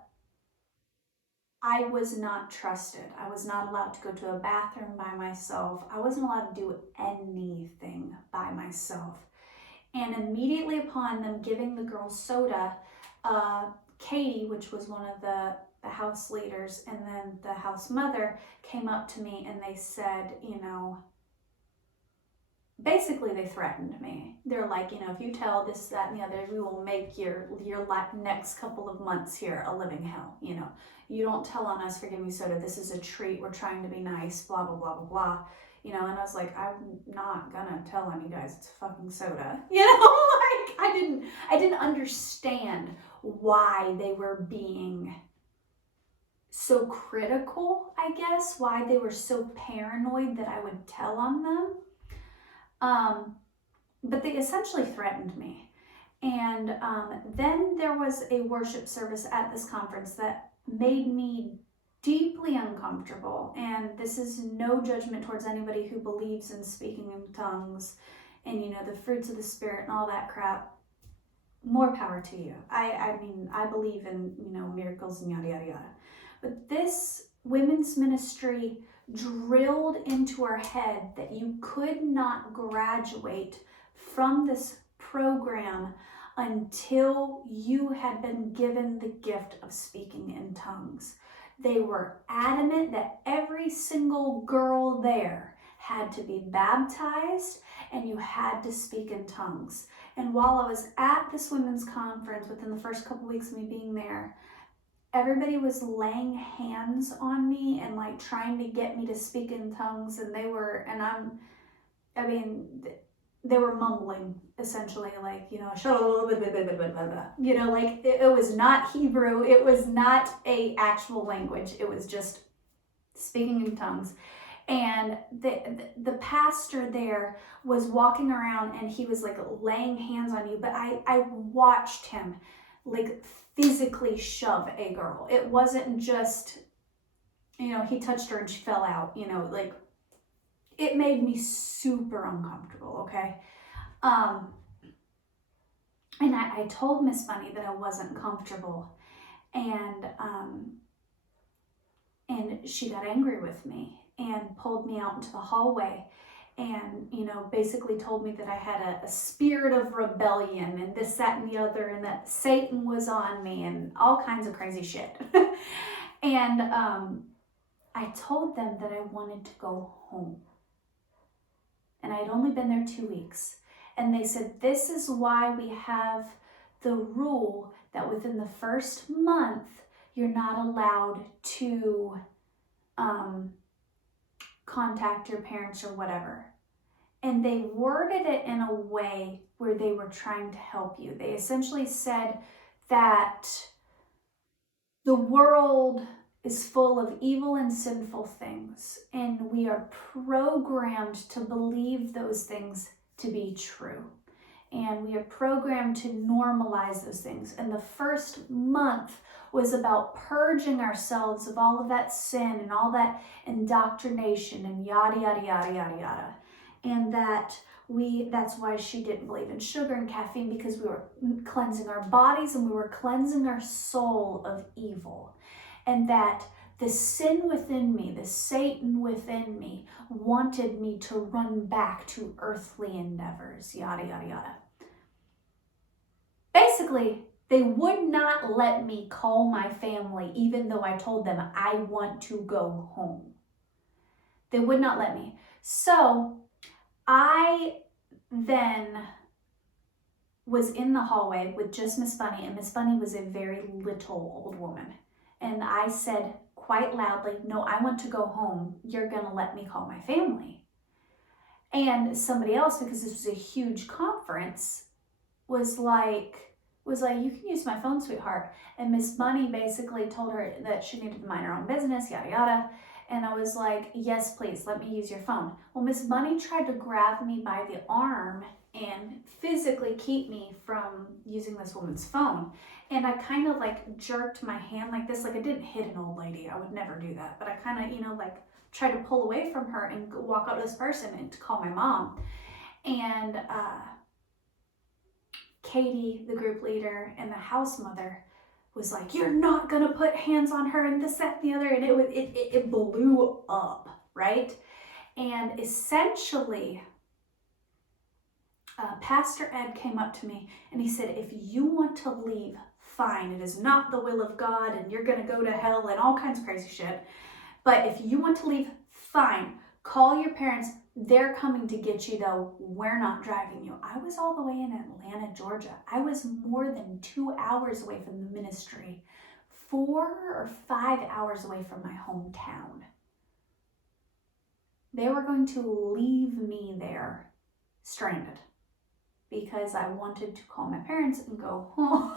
was not trusted. I was not allowed to go to a bathroom by myself. I wasn't allowed to do anything by myself. And immediately upon them giving the girls soda, Katie, which was one of the house leaders, and then the house mother came up to me and they said, basically they threatened me. They're like, if you tell this, that, and the other, we will make your next couple of months here a living hell. You don't tell on us for giving me soda. This is a treat. We're trying to be nice, blah, blah, blah, blah, blah. And I was like, I'm not gonna tell on you guys. It's fucking soda. Like I didn't understand why they were being so critical, I guess, why they were so paranoid that I would tell on them. But they essentially threatened me. And then there was a worship service at this conference that made me deeply uncomfortable. And this is no judgment towards anybody who believes in speaking in tongues and, you know, the fruits of the Spirit and all that crap. More power to you. I mean, I believe in, you know, miracles and yada, yada, yada. But this women's ministry drilled into our head that you could not graduate from this program until you had been given the gift of speaking in tongues. They were adamant that every single girl there had to be baptized and you had to speak in tongues. And while I was at this women's conference, within the first couple weeks of me being there, everybody was laying hands on me and like trying to get me to speak in tongues. And they were, they were mumbling essentially, like, you know, you know, like it was not Hebrew. It was not a actual language. It was just speaking in tongues. And the pastor there was walking around and he was like laying hands on you, but I watched him like physically shove a girl. It wasn't just, you know, he touched her and she fell out, you know, like it made me super uncomfortable, okay? And I told Miss Bunny that I wasn't comfortable, and she got angry with me and pulled me out into the hallway and, you know, basically told me that I had a spirit of rebellion and this, that, and the other, and that Satan was on me and all kinds of crazy shit. And I told them that I wanted to go home. And I'd only been there 2 weeks. And they said, this is why we have the rule that within the first month, you're not allowed to contact your parents or whatever. And they worded it in a way where they were trying to help you. They essentially said that the world is full of evil and sinful things, and we are programmed to believe those things to be true. And we are programmed to normalize those things. And the first month was about purging ourselves of all of that sin and all that indoctrination and yada, yada, yada, yada, yada. And that's why she didn't believe in sugar and caffeine, because we were cleansing our bodies and we were cleansing our soul of evil. And that the sin within me, the Satan within me, wanted me to run back to earthly endeavors, yada, yada, yada. Basically, they would not let me call my family, even though I told them I want to go home. They would not let me. So I then was in the hallway with just Miss Bunny, and Miss Bunny was a very little old woman. And I said quite loudly, no, I want to go home. You're going to let me call my family. And somebody else, because this was a huge conference, was like, you can use my phone, sweetheart. And Miss Bunny basically told her that she needed to mind her own business, yada, yada. And I was like, yes, please, let me use your phone. Well, Miss Bunny tried to grab me by the arm and physically keep me from using this woman's phone. And I kind of like jerked my hand like this, like I didn't hit an old lady. I would never do that. But I kind of, you know, like tried to pull away from her and walk up to this person and to call my mom. And Katie, the group leader, and the house mother was like, you're not going to put hands on her and this, that, and the other. And it blew up, right? And essentially, Pastor Ed came up to me and he said, if you want to leave, fine. It is not the will of God and you're going to go to hell and all kinds of crazy shit. But if you want to leave, fine. Call your parents. They're coming to get you, though. We're not driving you. I was all the way in Atlanta, Georgia. I was more than 2 hours away from the ministry, 4 or 5 hours away from my hometown. They were going to leave me there stranded because I wanted to call my parents and go home.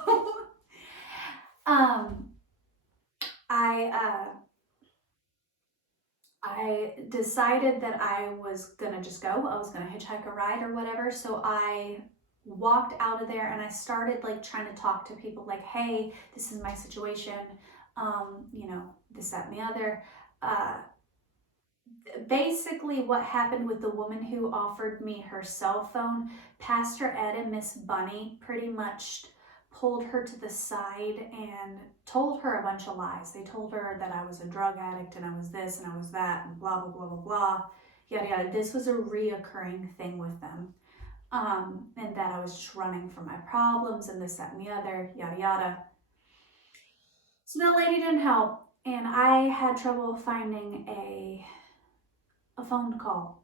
I decided that I was gonna just go. I was gonna hitchhike a ride or whatever. So I walked out of there and I started like trying to talk to people like, hey, this is my situation, you know, this, that, and the other. Basically what happened with the woman who offered me her cell phone, Pastor Ed and Miss Bunny pretty much pulled her to the side and told her a bunch of lies. They told her that I was a drug addict and I was this and I was that and blah, blah, blah, blah, blah, yada, yada. This was a reoccurring thing with them. And that I was just running from my problems and this, that, and the other, yada, yada. So that lady didn't help, and I had trouble finding a phone call.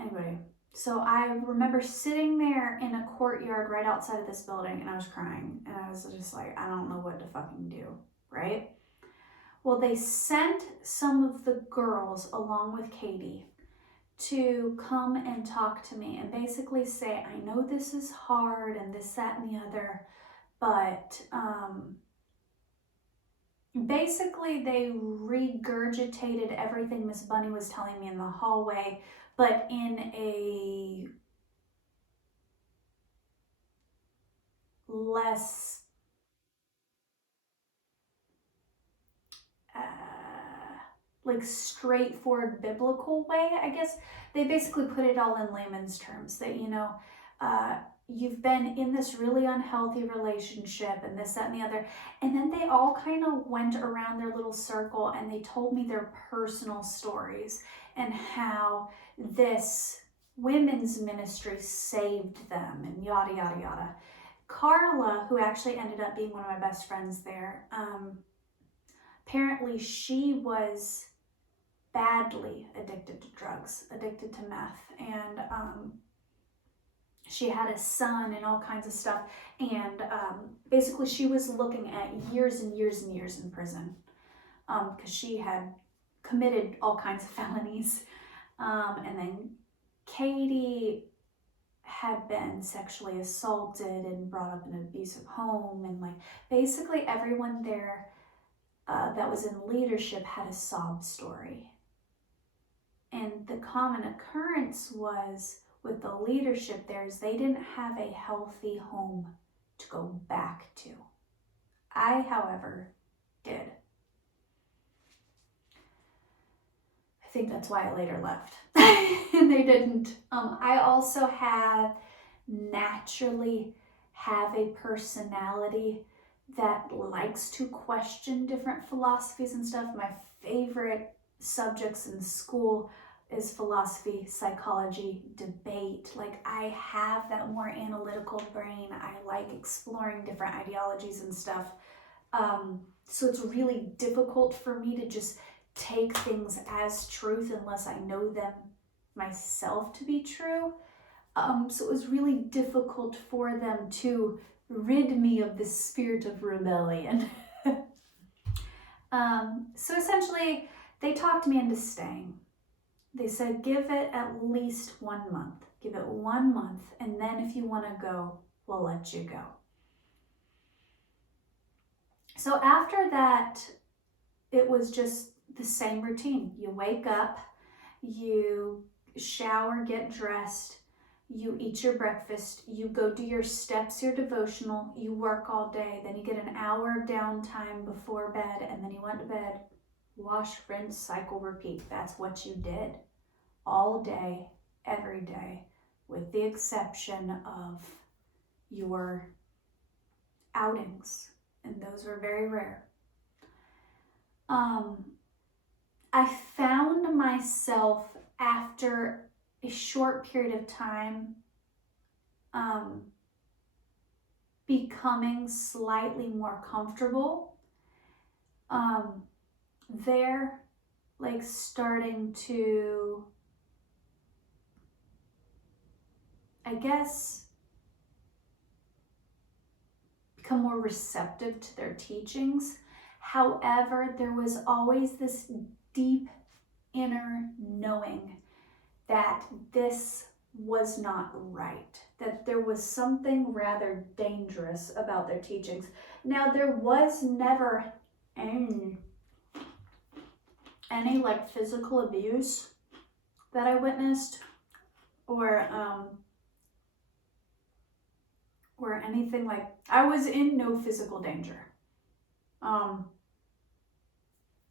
Anyway, so I remember sitting there in a courtyard right outside of this building, and I was crying, and I was just like, I don't know what to fucking do, right? Well, they sent some of the girls along with Katie to come and talk to me and basically say, I know this is hard and this, that, and the other, but basically they regurgitated everything Miss Bunny was telling me in the hallway, but in a less like straightforward biblical way, I guess. They basically put it all in layman's terms that, you know, you've been in this really unhealthy relationship and this, that, and the other. And then they all kind of went around their little circle and they told me their personal stories and how this women's ministry saved them and yada, yada, yada. Carla, who actually ended up being one of my best friends there, apparently she was badly addicted to drugs, addicted to meth, and she had a son and all kinds of stuff, and basically she was looking at years and years and years in prison because she had committed all kinds of felonies, and then Katie had been sexually assaulted and brought up in an abusive home, and like basically everyone there that was in leadership had a sob story. And the common occurrence was with the leadership there is they didn't have a healthy home to go back to. I, however, did. I think that's why I later left. And they didn't. I also naturally have a personality that likes to question different philosophies and stuff. My favorite subjects in school is philosophy, psychology, debate. Like, I have that more analytical brain. I like exploring different ideologies and stuff. So it's really difficult for me to just take things as truth unless I know them myself to be true. So it was really difficult for them to rid me of this spirit of rebellion. So essentially, they talked me into staying. They said, give it at least 1 month. Give it 1 month, and then if you want to go, we'll let you go. So after that, it was just the same routine. You wake up, you shower, get dressed, you eat your breakfast, you go do your steps, your devotional, you work all day, then you get an hour of downtime before bed, and then you went to bed, wash, rinse, cycle, repeat. That's what you did all day, every day, with the exception of your outings, and those were very rare. I found myself after a short period of time becoming slightly more comfortable there, like starting to, I guess, become more receptive to their teachings. However, there was always this deep inner knowing that this was not right, that there was something rather dangerous about their teachings. Now, there was never any like physical abuse that I witnessed, or or anything like, I was in no physical danger.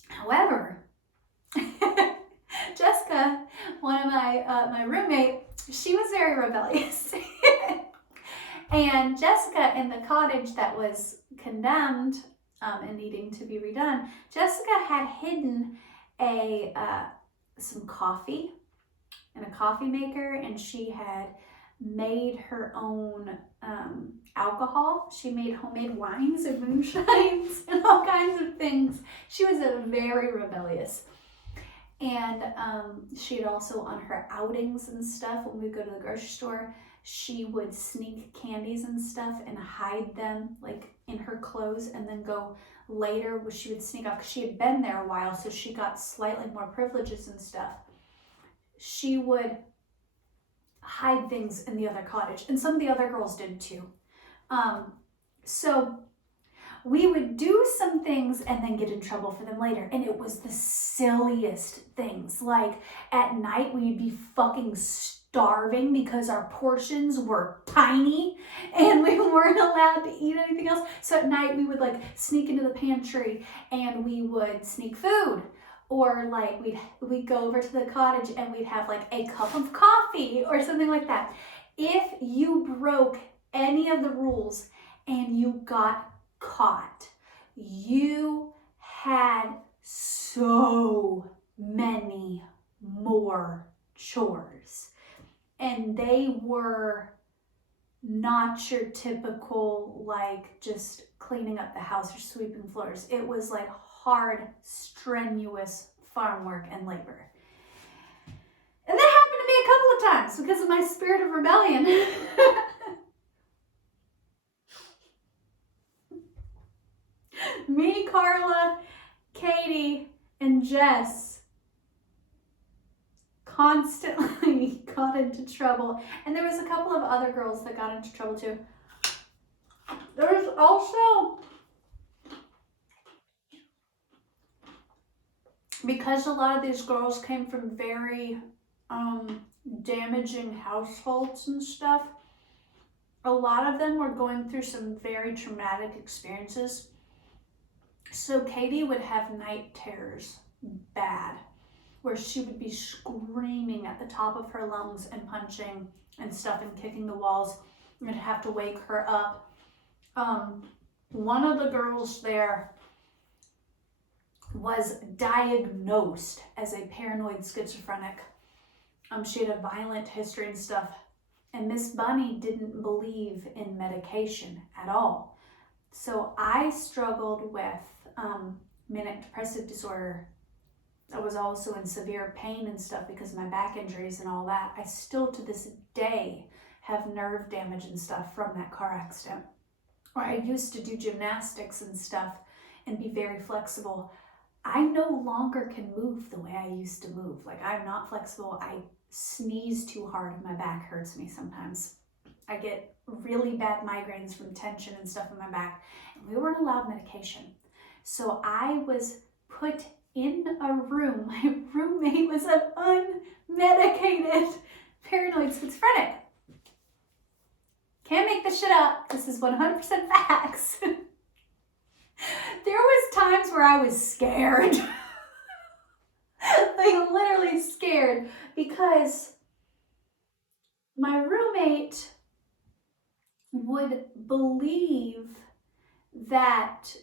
However, Jessica, one of my roommate, she was very rebellious. And Jessica, in the cottage that was condemned and needing to be redone, Jessica had hidden some coffee in a coffee maker, and she had made her own alcohol. She made homemade wines and moonshines and all kinds of things. She was very rebellious. And she had also, on her outings and stuff, when we go to the grocery store, she would sneak candies and stuff and hide them like in her clothes, and then go later where she would sneak out because she had been there a while, so she got slightly more privileges and stuff. She would hide things in the other cottage, and some of the other girls did too. So we would do some things and then get in trouble for them later, and it was the silliest things. Like at night we'd be fucking starving because our portions were tiny and we weren't allowed to eat anything else. So at night we would like sneak into the pantry and we would sneak food. Or like we'd go over to the cottage and we'd have like a cup of coffee or something like that. If you broke any of the rules and you got caught, you had so many more chores. And they were not your typical like just cleaning up the house or sweeping floors. It was like hard, strenuous farm work and labor. And that happened to me a couple of times because of my spirit of rebellion. Me, Carla, Katie, and Jess constantly got into trouble. And there was a couple of other girls that got into trouble too. There was also, because a lot of these girls came from very damaging households and stuff, a lot of them were going through some very traumatic experiences. So Katie would have night terrors bad, where she would be screaming at the top of her lungs and punching and stuff and kicking the walls. And I'd have to wake her up. One of the girls there was diagnosed as a paranoid schizophrenic. She had a violent history and stuff. And Miss Bunny didn't believe in medication at all. So I struggled with manic depressive disorder. I was also in severe pain and stuff because of my back injuries and all that. I still to this day have nerve damage and stuff from that car accident. Or I used to do gymnastics and stuff and be very flexible. I no longer can move the way I used to move. Like, I'm not flexible. I sneeze too hard and my back hurts me sometimes. I get really bad migraines from tension and stuff in my back. And we weren't allowed medication. So I was put in a room. My roommate was an unmedicated paranoid schizophrenic. Can't make this shit up. This is 100% facts. There was times where I was scared. Like literally scared, because my roommate would believe that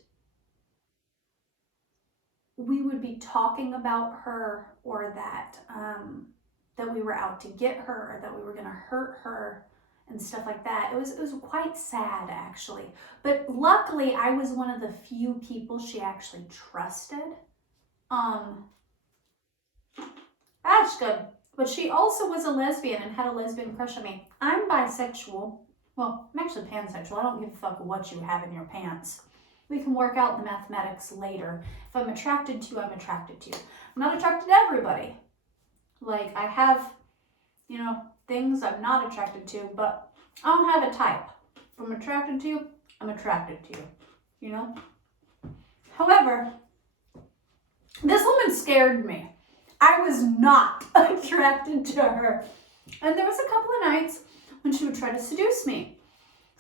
we would be talking about her, or that that we were out to get her, or that we were going to hurt her and stuff like that. It was quite sad, actually. But luckily, I was one of the few people she actually trusted. That's good. But she also was a lesbian and had a lesbian crush on me. I'm bisexual. Well, I'm actually pansexual. I don't give a fuck what you have in your pants. We can work out the mathematics later. If I'm attracted to you, I'm attracted to you. I'm not attracted to everybody. Like, I have, things I'm not attracted to, but I don't have a type. If I'm attracted to you, I'm attracted to you, However, this woman scared me. I was not attracted to her. And there was a couple of nights when she would try to seduce me.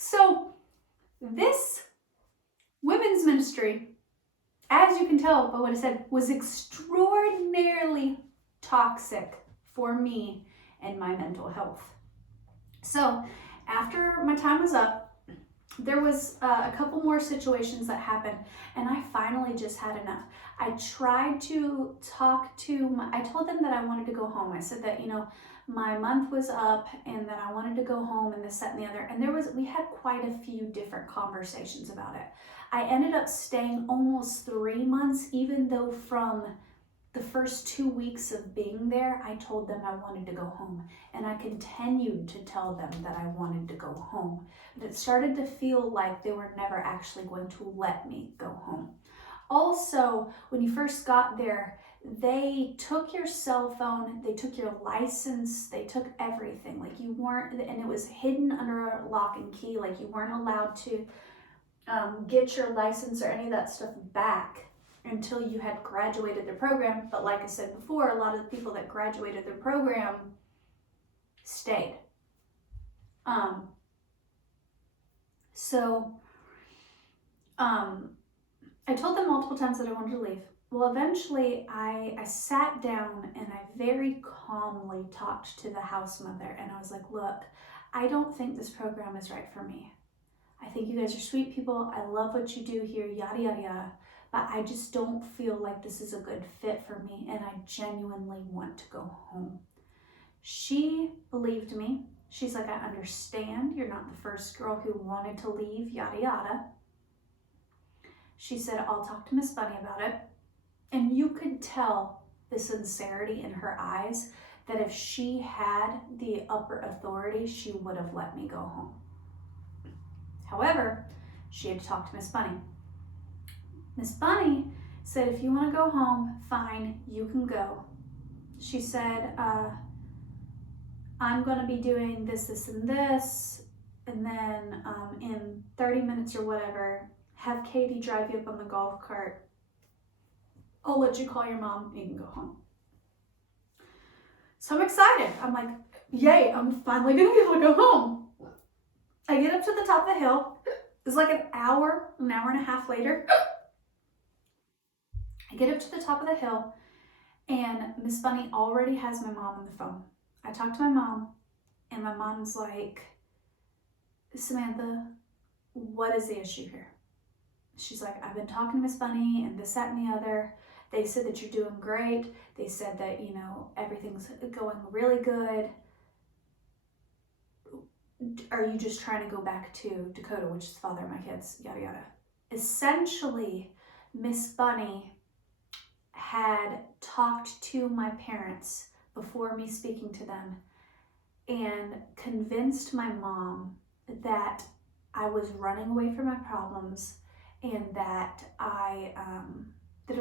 So this women's ministry, as you can tell by what I said, was extraordinarily toxic for me and my mental health. So after my time was up, there was a couple more situations that happened, and I finally just had enough. I tried to talk to I told them that I wanted to go home. I said that, my month was up and that I wanted to go home and this, that, and the other. And we had quite a few different conversations about it. I ended up staying almost 3 months, even though from the first 2 weeks of being there, I told them I wanted to go home. And I continued to tell them that I wanted to go home. But it started to feel like they were never actually going to let me go home. Also, when you first got there, they took your cell phone, they took your license, they took everything. Like you weren't, and it was hidden under a lock and key, like you weren't allowed to get your license or any of that stuff back until you had graduated the program. But like I said before, a lot of the people that graduated their program stayed. I told them multiple times that I wanted to leave. Well, eventually I sat down and I very calmly talked to the house mother, and I was like, look, I don't think this program is right for me. I think you guys are sweet people. I love what you do here, yada, yada, yada. But I just don't feel like this is a good fit for me, and I genuinely want to go home. She believed me. She's like, I understand. You're not the first girl who wanted to leave, yada, yada. She said, I'll talk to Miss Bunny about it. And you could tell the sincerity in her eyes that if she had the upper authority, she would have let me go home. However, she had to talk to Miss Bunny. Miss Bunny said, if you want to go home, fine, you can go. She said, I'm going to be doing this, this, and this, and then in 30 minutes or whatever, have Katie drive you up on the golf cart. I'll let you call your mom and you can go home. So I'm excited. I'm like, yay, I'm finally going to be able to go home. I get up to the top of the hill. It's like an hour and a half later. I get up to the top of the hill and Miss Bunny already has my mom on the phone. I talk to my mom and my mom's like, Samantha, what is the issue here? She's like, I've been talking to Miss Bunny and this, that, and the other. They said that you're doing great. They said that, everything's going really good. Are you just trying to go back to Dakota, which is the father of my kids, yada, yada. Essentially, Miss Bunny had talked to my parents before me speaking to them and convinced my mom that I was running away from my problems and that I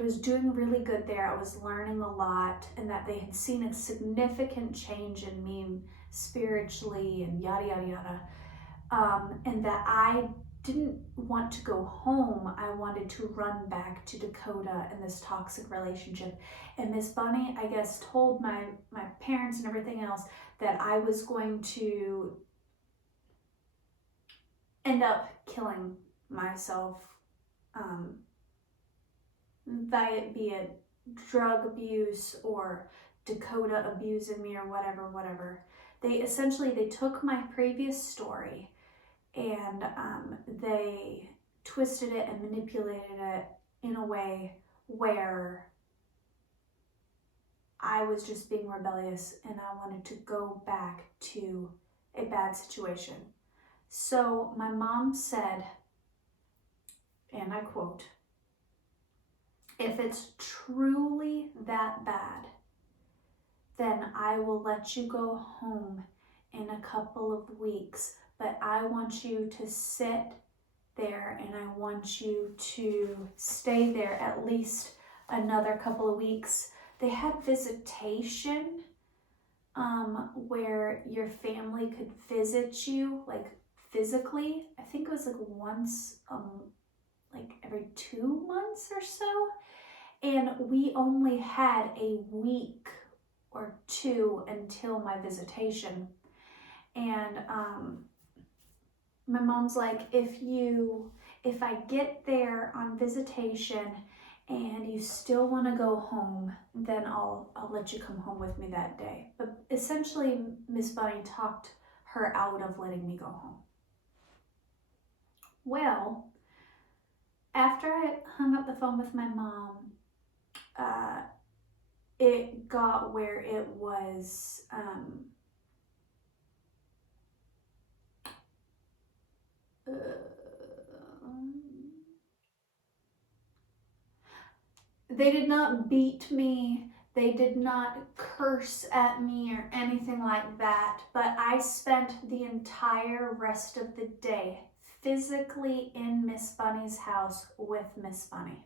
was doing really good there. I was learning a lot, and that they had seen a significant change in me spiritually and yada, yada, yada. And that I didn't want to go home. I wanted to run back to Dakota in this toxic relationship. And Miss Bunny, I guess, told my parents and everything else that I was going to end up killing myself, be it drug abuse or Dakota abusing me or whatever. They took my previous story and they twisted it and manipulated it in a way where I was just being rebellious and I wanted to go back to a bad situation. So my mom said, and I quote, if it's truly that bad, then I will let you go home in a couple of weeks, but I want you to sit there and I want you to stay there at least another couple of weeks. They had visitation where your family could visit you, like physically. I think it was like once, like every 2 months or so. And we only had a week or two until my visitation. And My mom's like, if I get there on visitation and you still want to go home, then I'll let you come home with me that day. But essentially, Miss Bunny talked her out of letting me go home. Well, after I hung up the phone with my mom, it got where it was they did not beat me, they did not curse at me or anything like that, but I spent the entire rest of the day physically in Miss Bunny's house with Miss Bunny.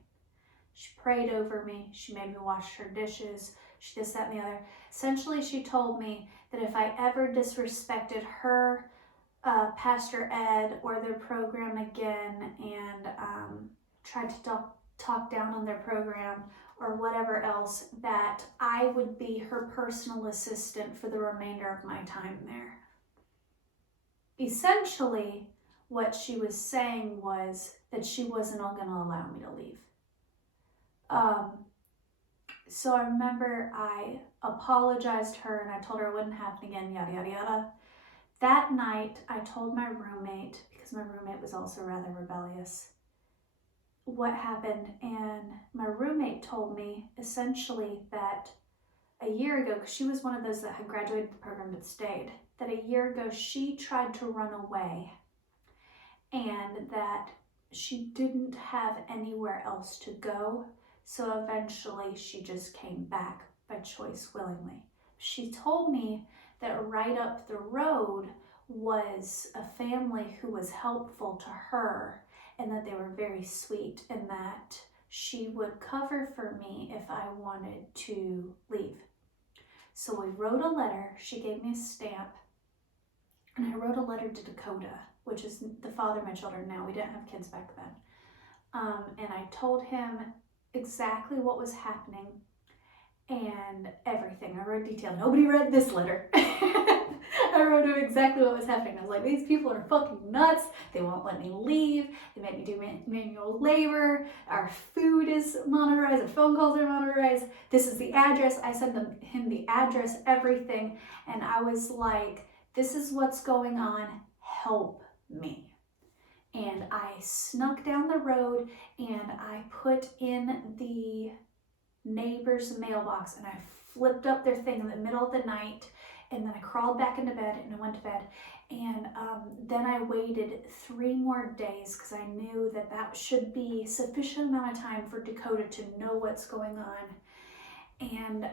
She prayed over me, she made me wash her dishes, she this, that, and the other. Essentially, she told me that if I ever disrespected her, Pastor Ed, or their program again, and tried to talk down on their program or whatever else, that I would be her personal assistant for the remainder of my time there. Essentially, what she was saying was that she wasn't going to allow me to leave. So I remember I apologized to her and I told her it wouldn't happen again, yada, yada, yada. That night, I told my roommate, because my roommate was also rather rebellious, what happened. And my roommate told me essentially that a year ago, because she was one of those that had graduated the program but stayed, that a year ago she tried to run away and that she didn't have anywhere else to go. So eventually she just came back by choice willingly. She told me that right up the road was a family who was helpful to her and that they were very sweet and that she would cover for me if I wanted to leave. So we wrote a letter. She gave me a stamp and I wrote a letter to Dakota, which is the father of my children now. We didn't have kids back then. And I told him exactly what was happening and everything. I wrote detail. Nobody read this letter. I wrote him exactly what was happening. I was like, these people are fucking nuts. They won't let me leave. They make me do manual labor. Our food is monitorized. Our phone calls are monitorized. This is the address. I sent him the address, everything. And I was like, this is what's going on. Help me. And I snuck down the road and I put in the neighbor's mailbox and I flipped up their thing in the middle of the night, and then I crawled back into bed and I went to bed. And then I waited 3 more days because I knew that that should be sufficient amount of time for Dakota to know what's going on. And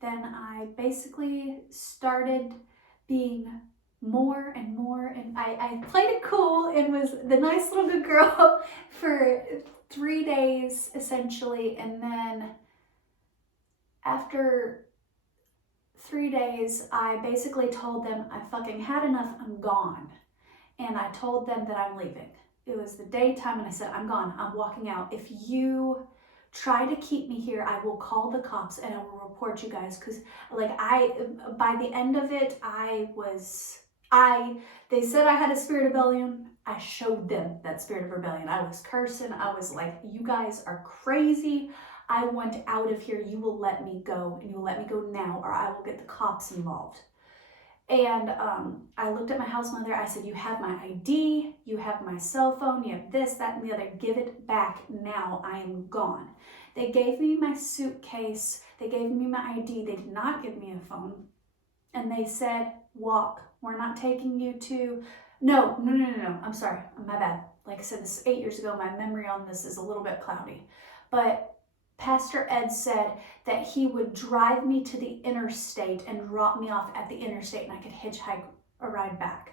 then I basically started being more and more, and I played it cool and was the nice little good girl for 3 days essentially. And then after 3 days, I basically told them I fucking had enough, I'm gone. And I told them that I'm leaving. It was the daytime and I said, I'm gone, I'm walking out. If you try to keep me here, I will call the cops and I will report you guys. Because like by the end of it, they said I had a spirit of rebellion. I showed them that spirit of rebellion. I was cursing. I was like, you guys are crazy. I want out of here. You will let me go, and you will let me go now or I will get the cops involved. And I looked at my house mother. I said, you have my ID, you have my cell phone, you have this, that, and the other. Give it back now. I am gone. They gave me my suitcase. They gave me my ID. They did not give me a phone. And they said, walk. We're not taking you to... No. I'm sorry. My bad. Like I said, this is 8 years ago. My memory on this is a little bit cloudy. But Pastor Ed said that he would drive me to the interstate and drop me off at the interstate and I could hitchhike a ride back.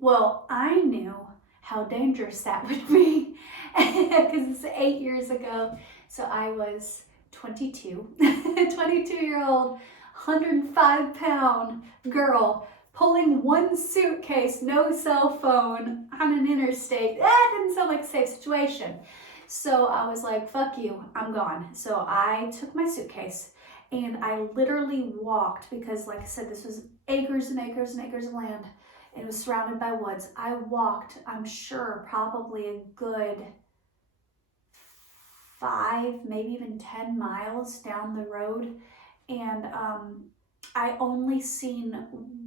Well, I knew how dangerous that would be because it's 8 years ago. So I was 22, 22-year-old, 105-pound girl pulling one suitcase, no cell phone on an interstate. That didn't sound like a safe situation. So I was like, fuck you, I'm gone. So I took my suitcase And I literally walked, because like I said, this was acres and acres and acres of land. It was surrounded by woods. I walked, I'm sure, probably a good 5, maybe even 10 miles down the road. And I only seen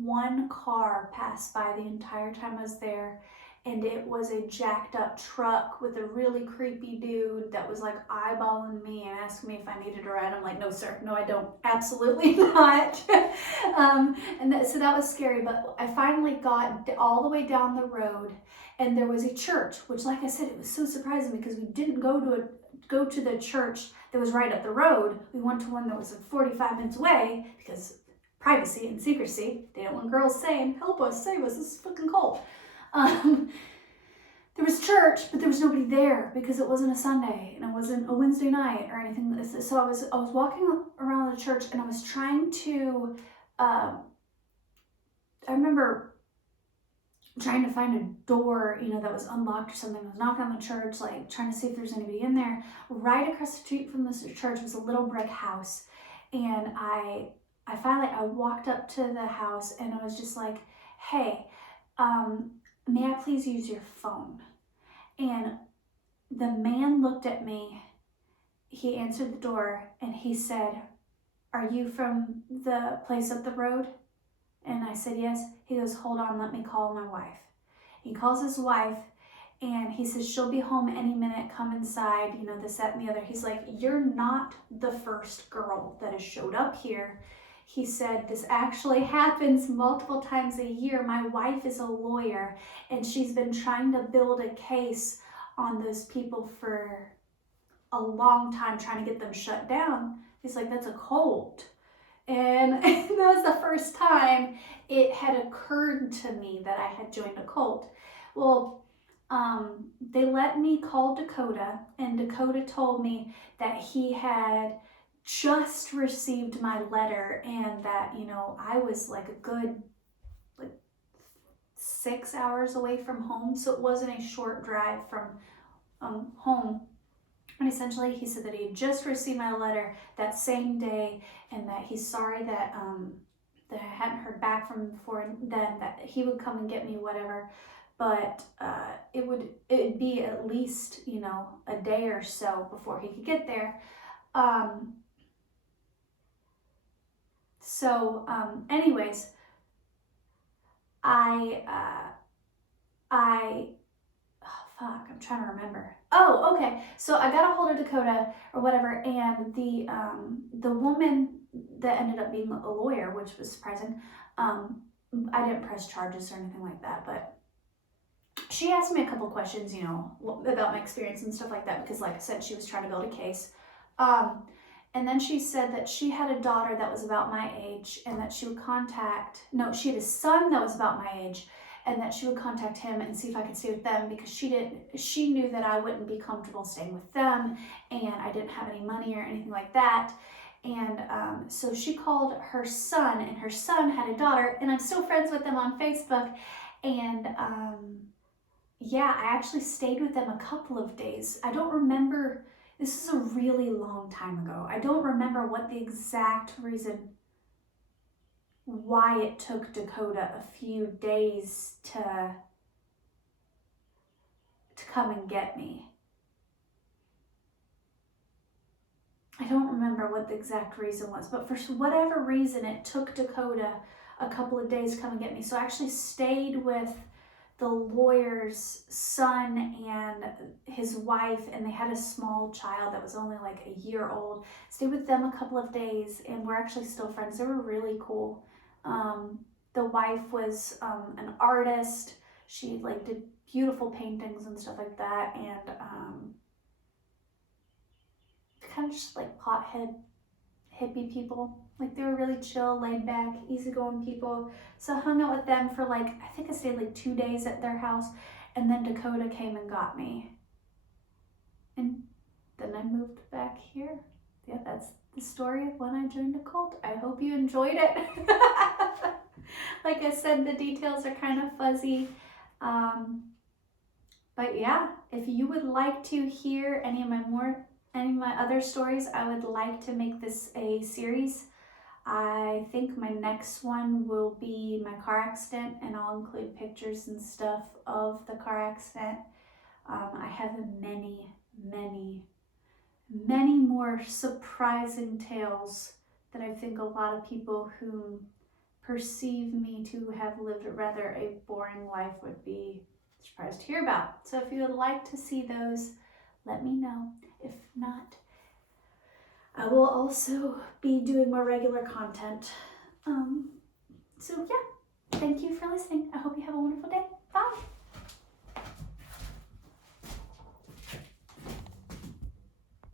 one car pass by the entire time I was there. And it was a jacked up truck with a really creepy dude that was like eyeballing me and asking me if I needed a ride. I'm like, no, sir, no, I don't. Absolutely not. So that was scary. But I finally got all the way down the road, and there was a church, which, like I said, it was so surprising because we didn't go to the church that was right up the road. We went to one that was like 45 minutes away because privacy and secrecy. They don't want girls saying, help us, save us, this is fucking cold. There was church, but there was nobody there because it wasn't a Sunday and it wasn't a Wednesday night or anything. So I was walking around the church, and I was trying to, I remember trying to find a door, that was unlocked or something. I was knocking on the church, like trying to see if there's anybody in there. Right across the street from this church was a little brick house. And I finally walked up to the house, and I was just like, hey, may I please use your phone? And the man looked at me, he answered the door, and he said, are you from the place up the road? And I said, yes. He goes, hold on, let me call my wife. He calls his wife, and he says, she'll be home any minute, come inside, this, that, and the other. He's like, you're not the first girl that has showed up here. He said, this actually happens multiple times a year. My wife is a lawyer, and she's been trying to build a case on those people for a long time, trying to get them shut down. He's like, that's a cult. And that was the first time it had occurred to me that I had joined a cult. Well, they let me call Dakota, and Dakota told me that he had just received my letter, and that, I was like a good 6 hours away from home. So it wasn't a short drive from home. And essentially he said that he had just received my letter that same day, and that he's sorry that that I hadn't heard back from him before then, that he would come and get me, whatever. But it'd be at least, a day or so before he could get there. Anyways, I'm trying to remember. Oh, okay. So I got a hold of Dakota or whatever, and the woman that ended up being a lawyer, which was surprising. I didn't press charges or anything like that, but she asked me a couple questions, about my experience and stuff like that, because like I said, she was trying to build a case. And then she said that she had a daughter that was about my age, and that she would she had a son that was about my age, and that she would contact him and see if I could stay with them, because she knew that I wouldn't be comfortable staying with them, and I didn't have any money or anything like that. And so she called her son, and her son had a daughter, and I'm still friends with them on Facebook. And yeah, I actually stayed with them a couple of days. I don't remember, this is a really long time ago. I don't remember what the exact reason why it took Dakota a few days to come and get me. I don't remember what the exact reason was, but for whatever reason, it took Dakota a couple of days to come and get me. So I actually stayed with the lawyer's son and his wife, and they had a small child that was only like a year old. Stayed with them a couple of days, and we're actually still friends. They were really cool. The wife was an artist. She did beautiful paintings and stuff like that, and kind of just like pothead hippie people. They were really chill, laid back, easygoing people. So I hung out with them for I think I stayed 2 days at their house, and then Dakota came and got me. And then I moved back here. Yeah, that's the story of when I joined a cult. I hope you enjoyed it. Like I said, the details are kind of fuzzy. But yeah, if you would like to hear any of my more any of my other stories, I would like to make this a series. I think my next one will be my car accident, and I'll include pictures and stuff of the car accident. I have many more surprising tales that I think a lot of people who perceive me to have lived rather a boring life would be surprised to hear about. So if you would like to see those, let me know. If not, I will also be doing more regular content. So yeah, thank you for listening. I hope you have a wonderful day.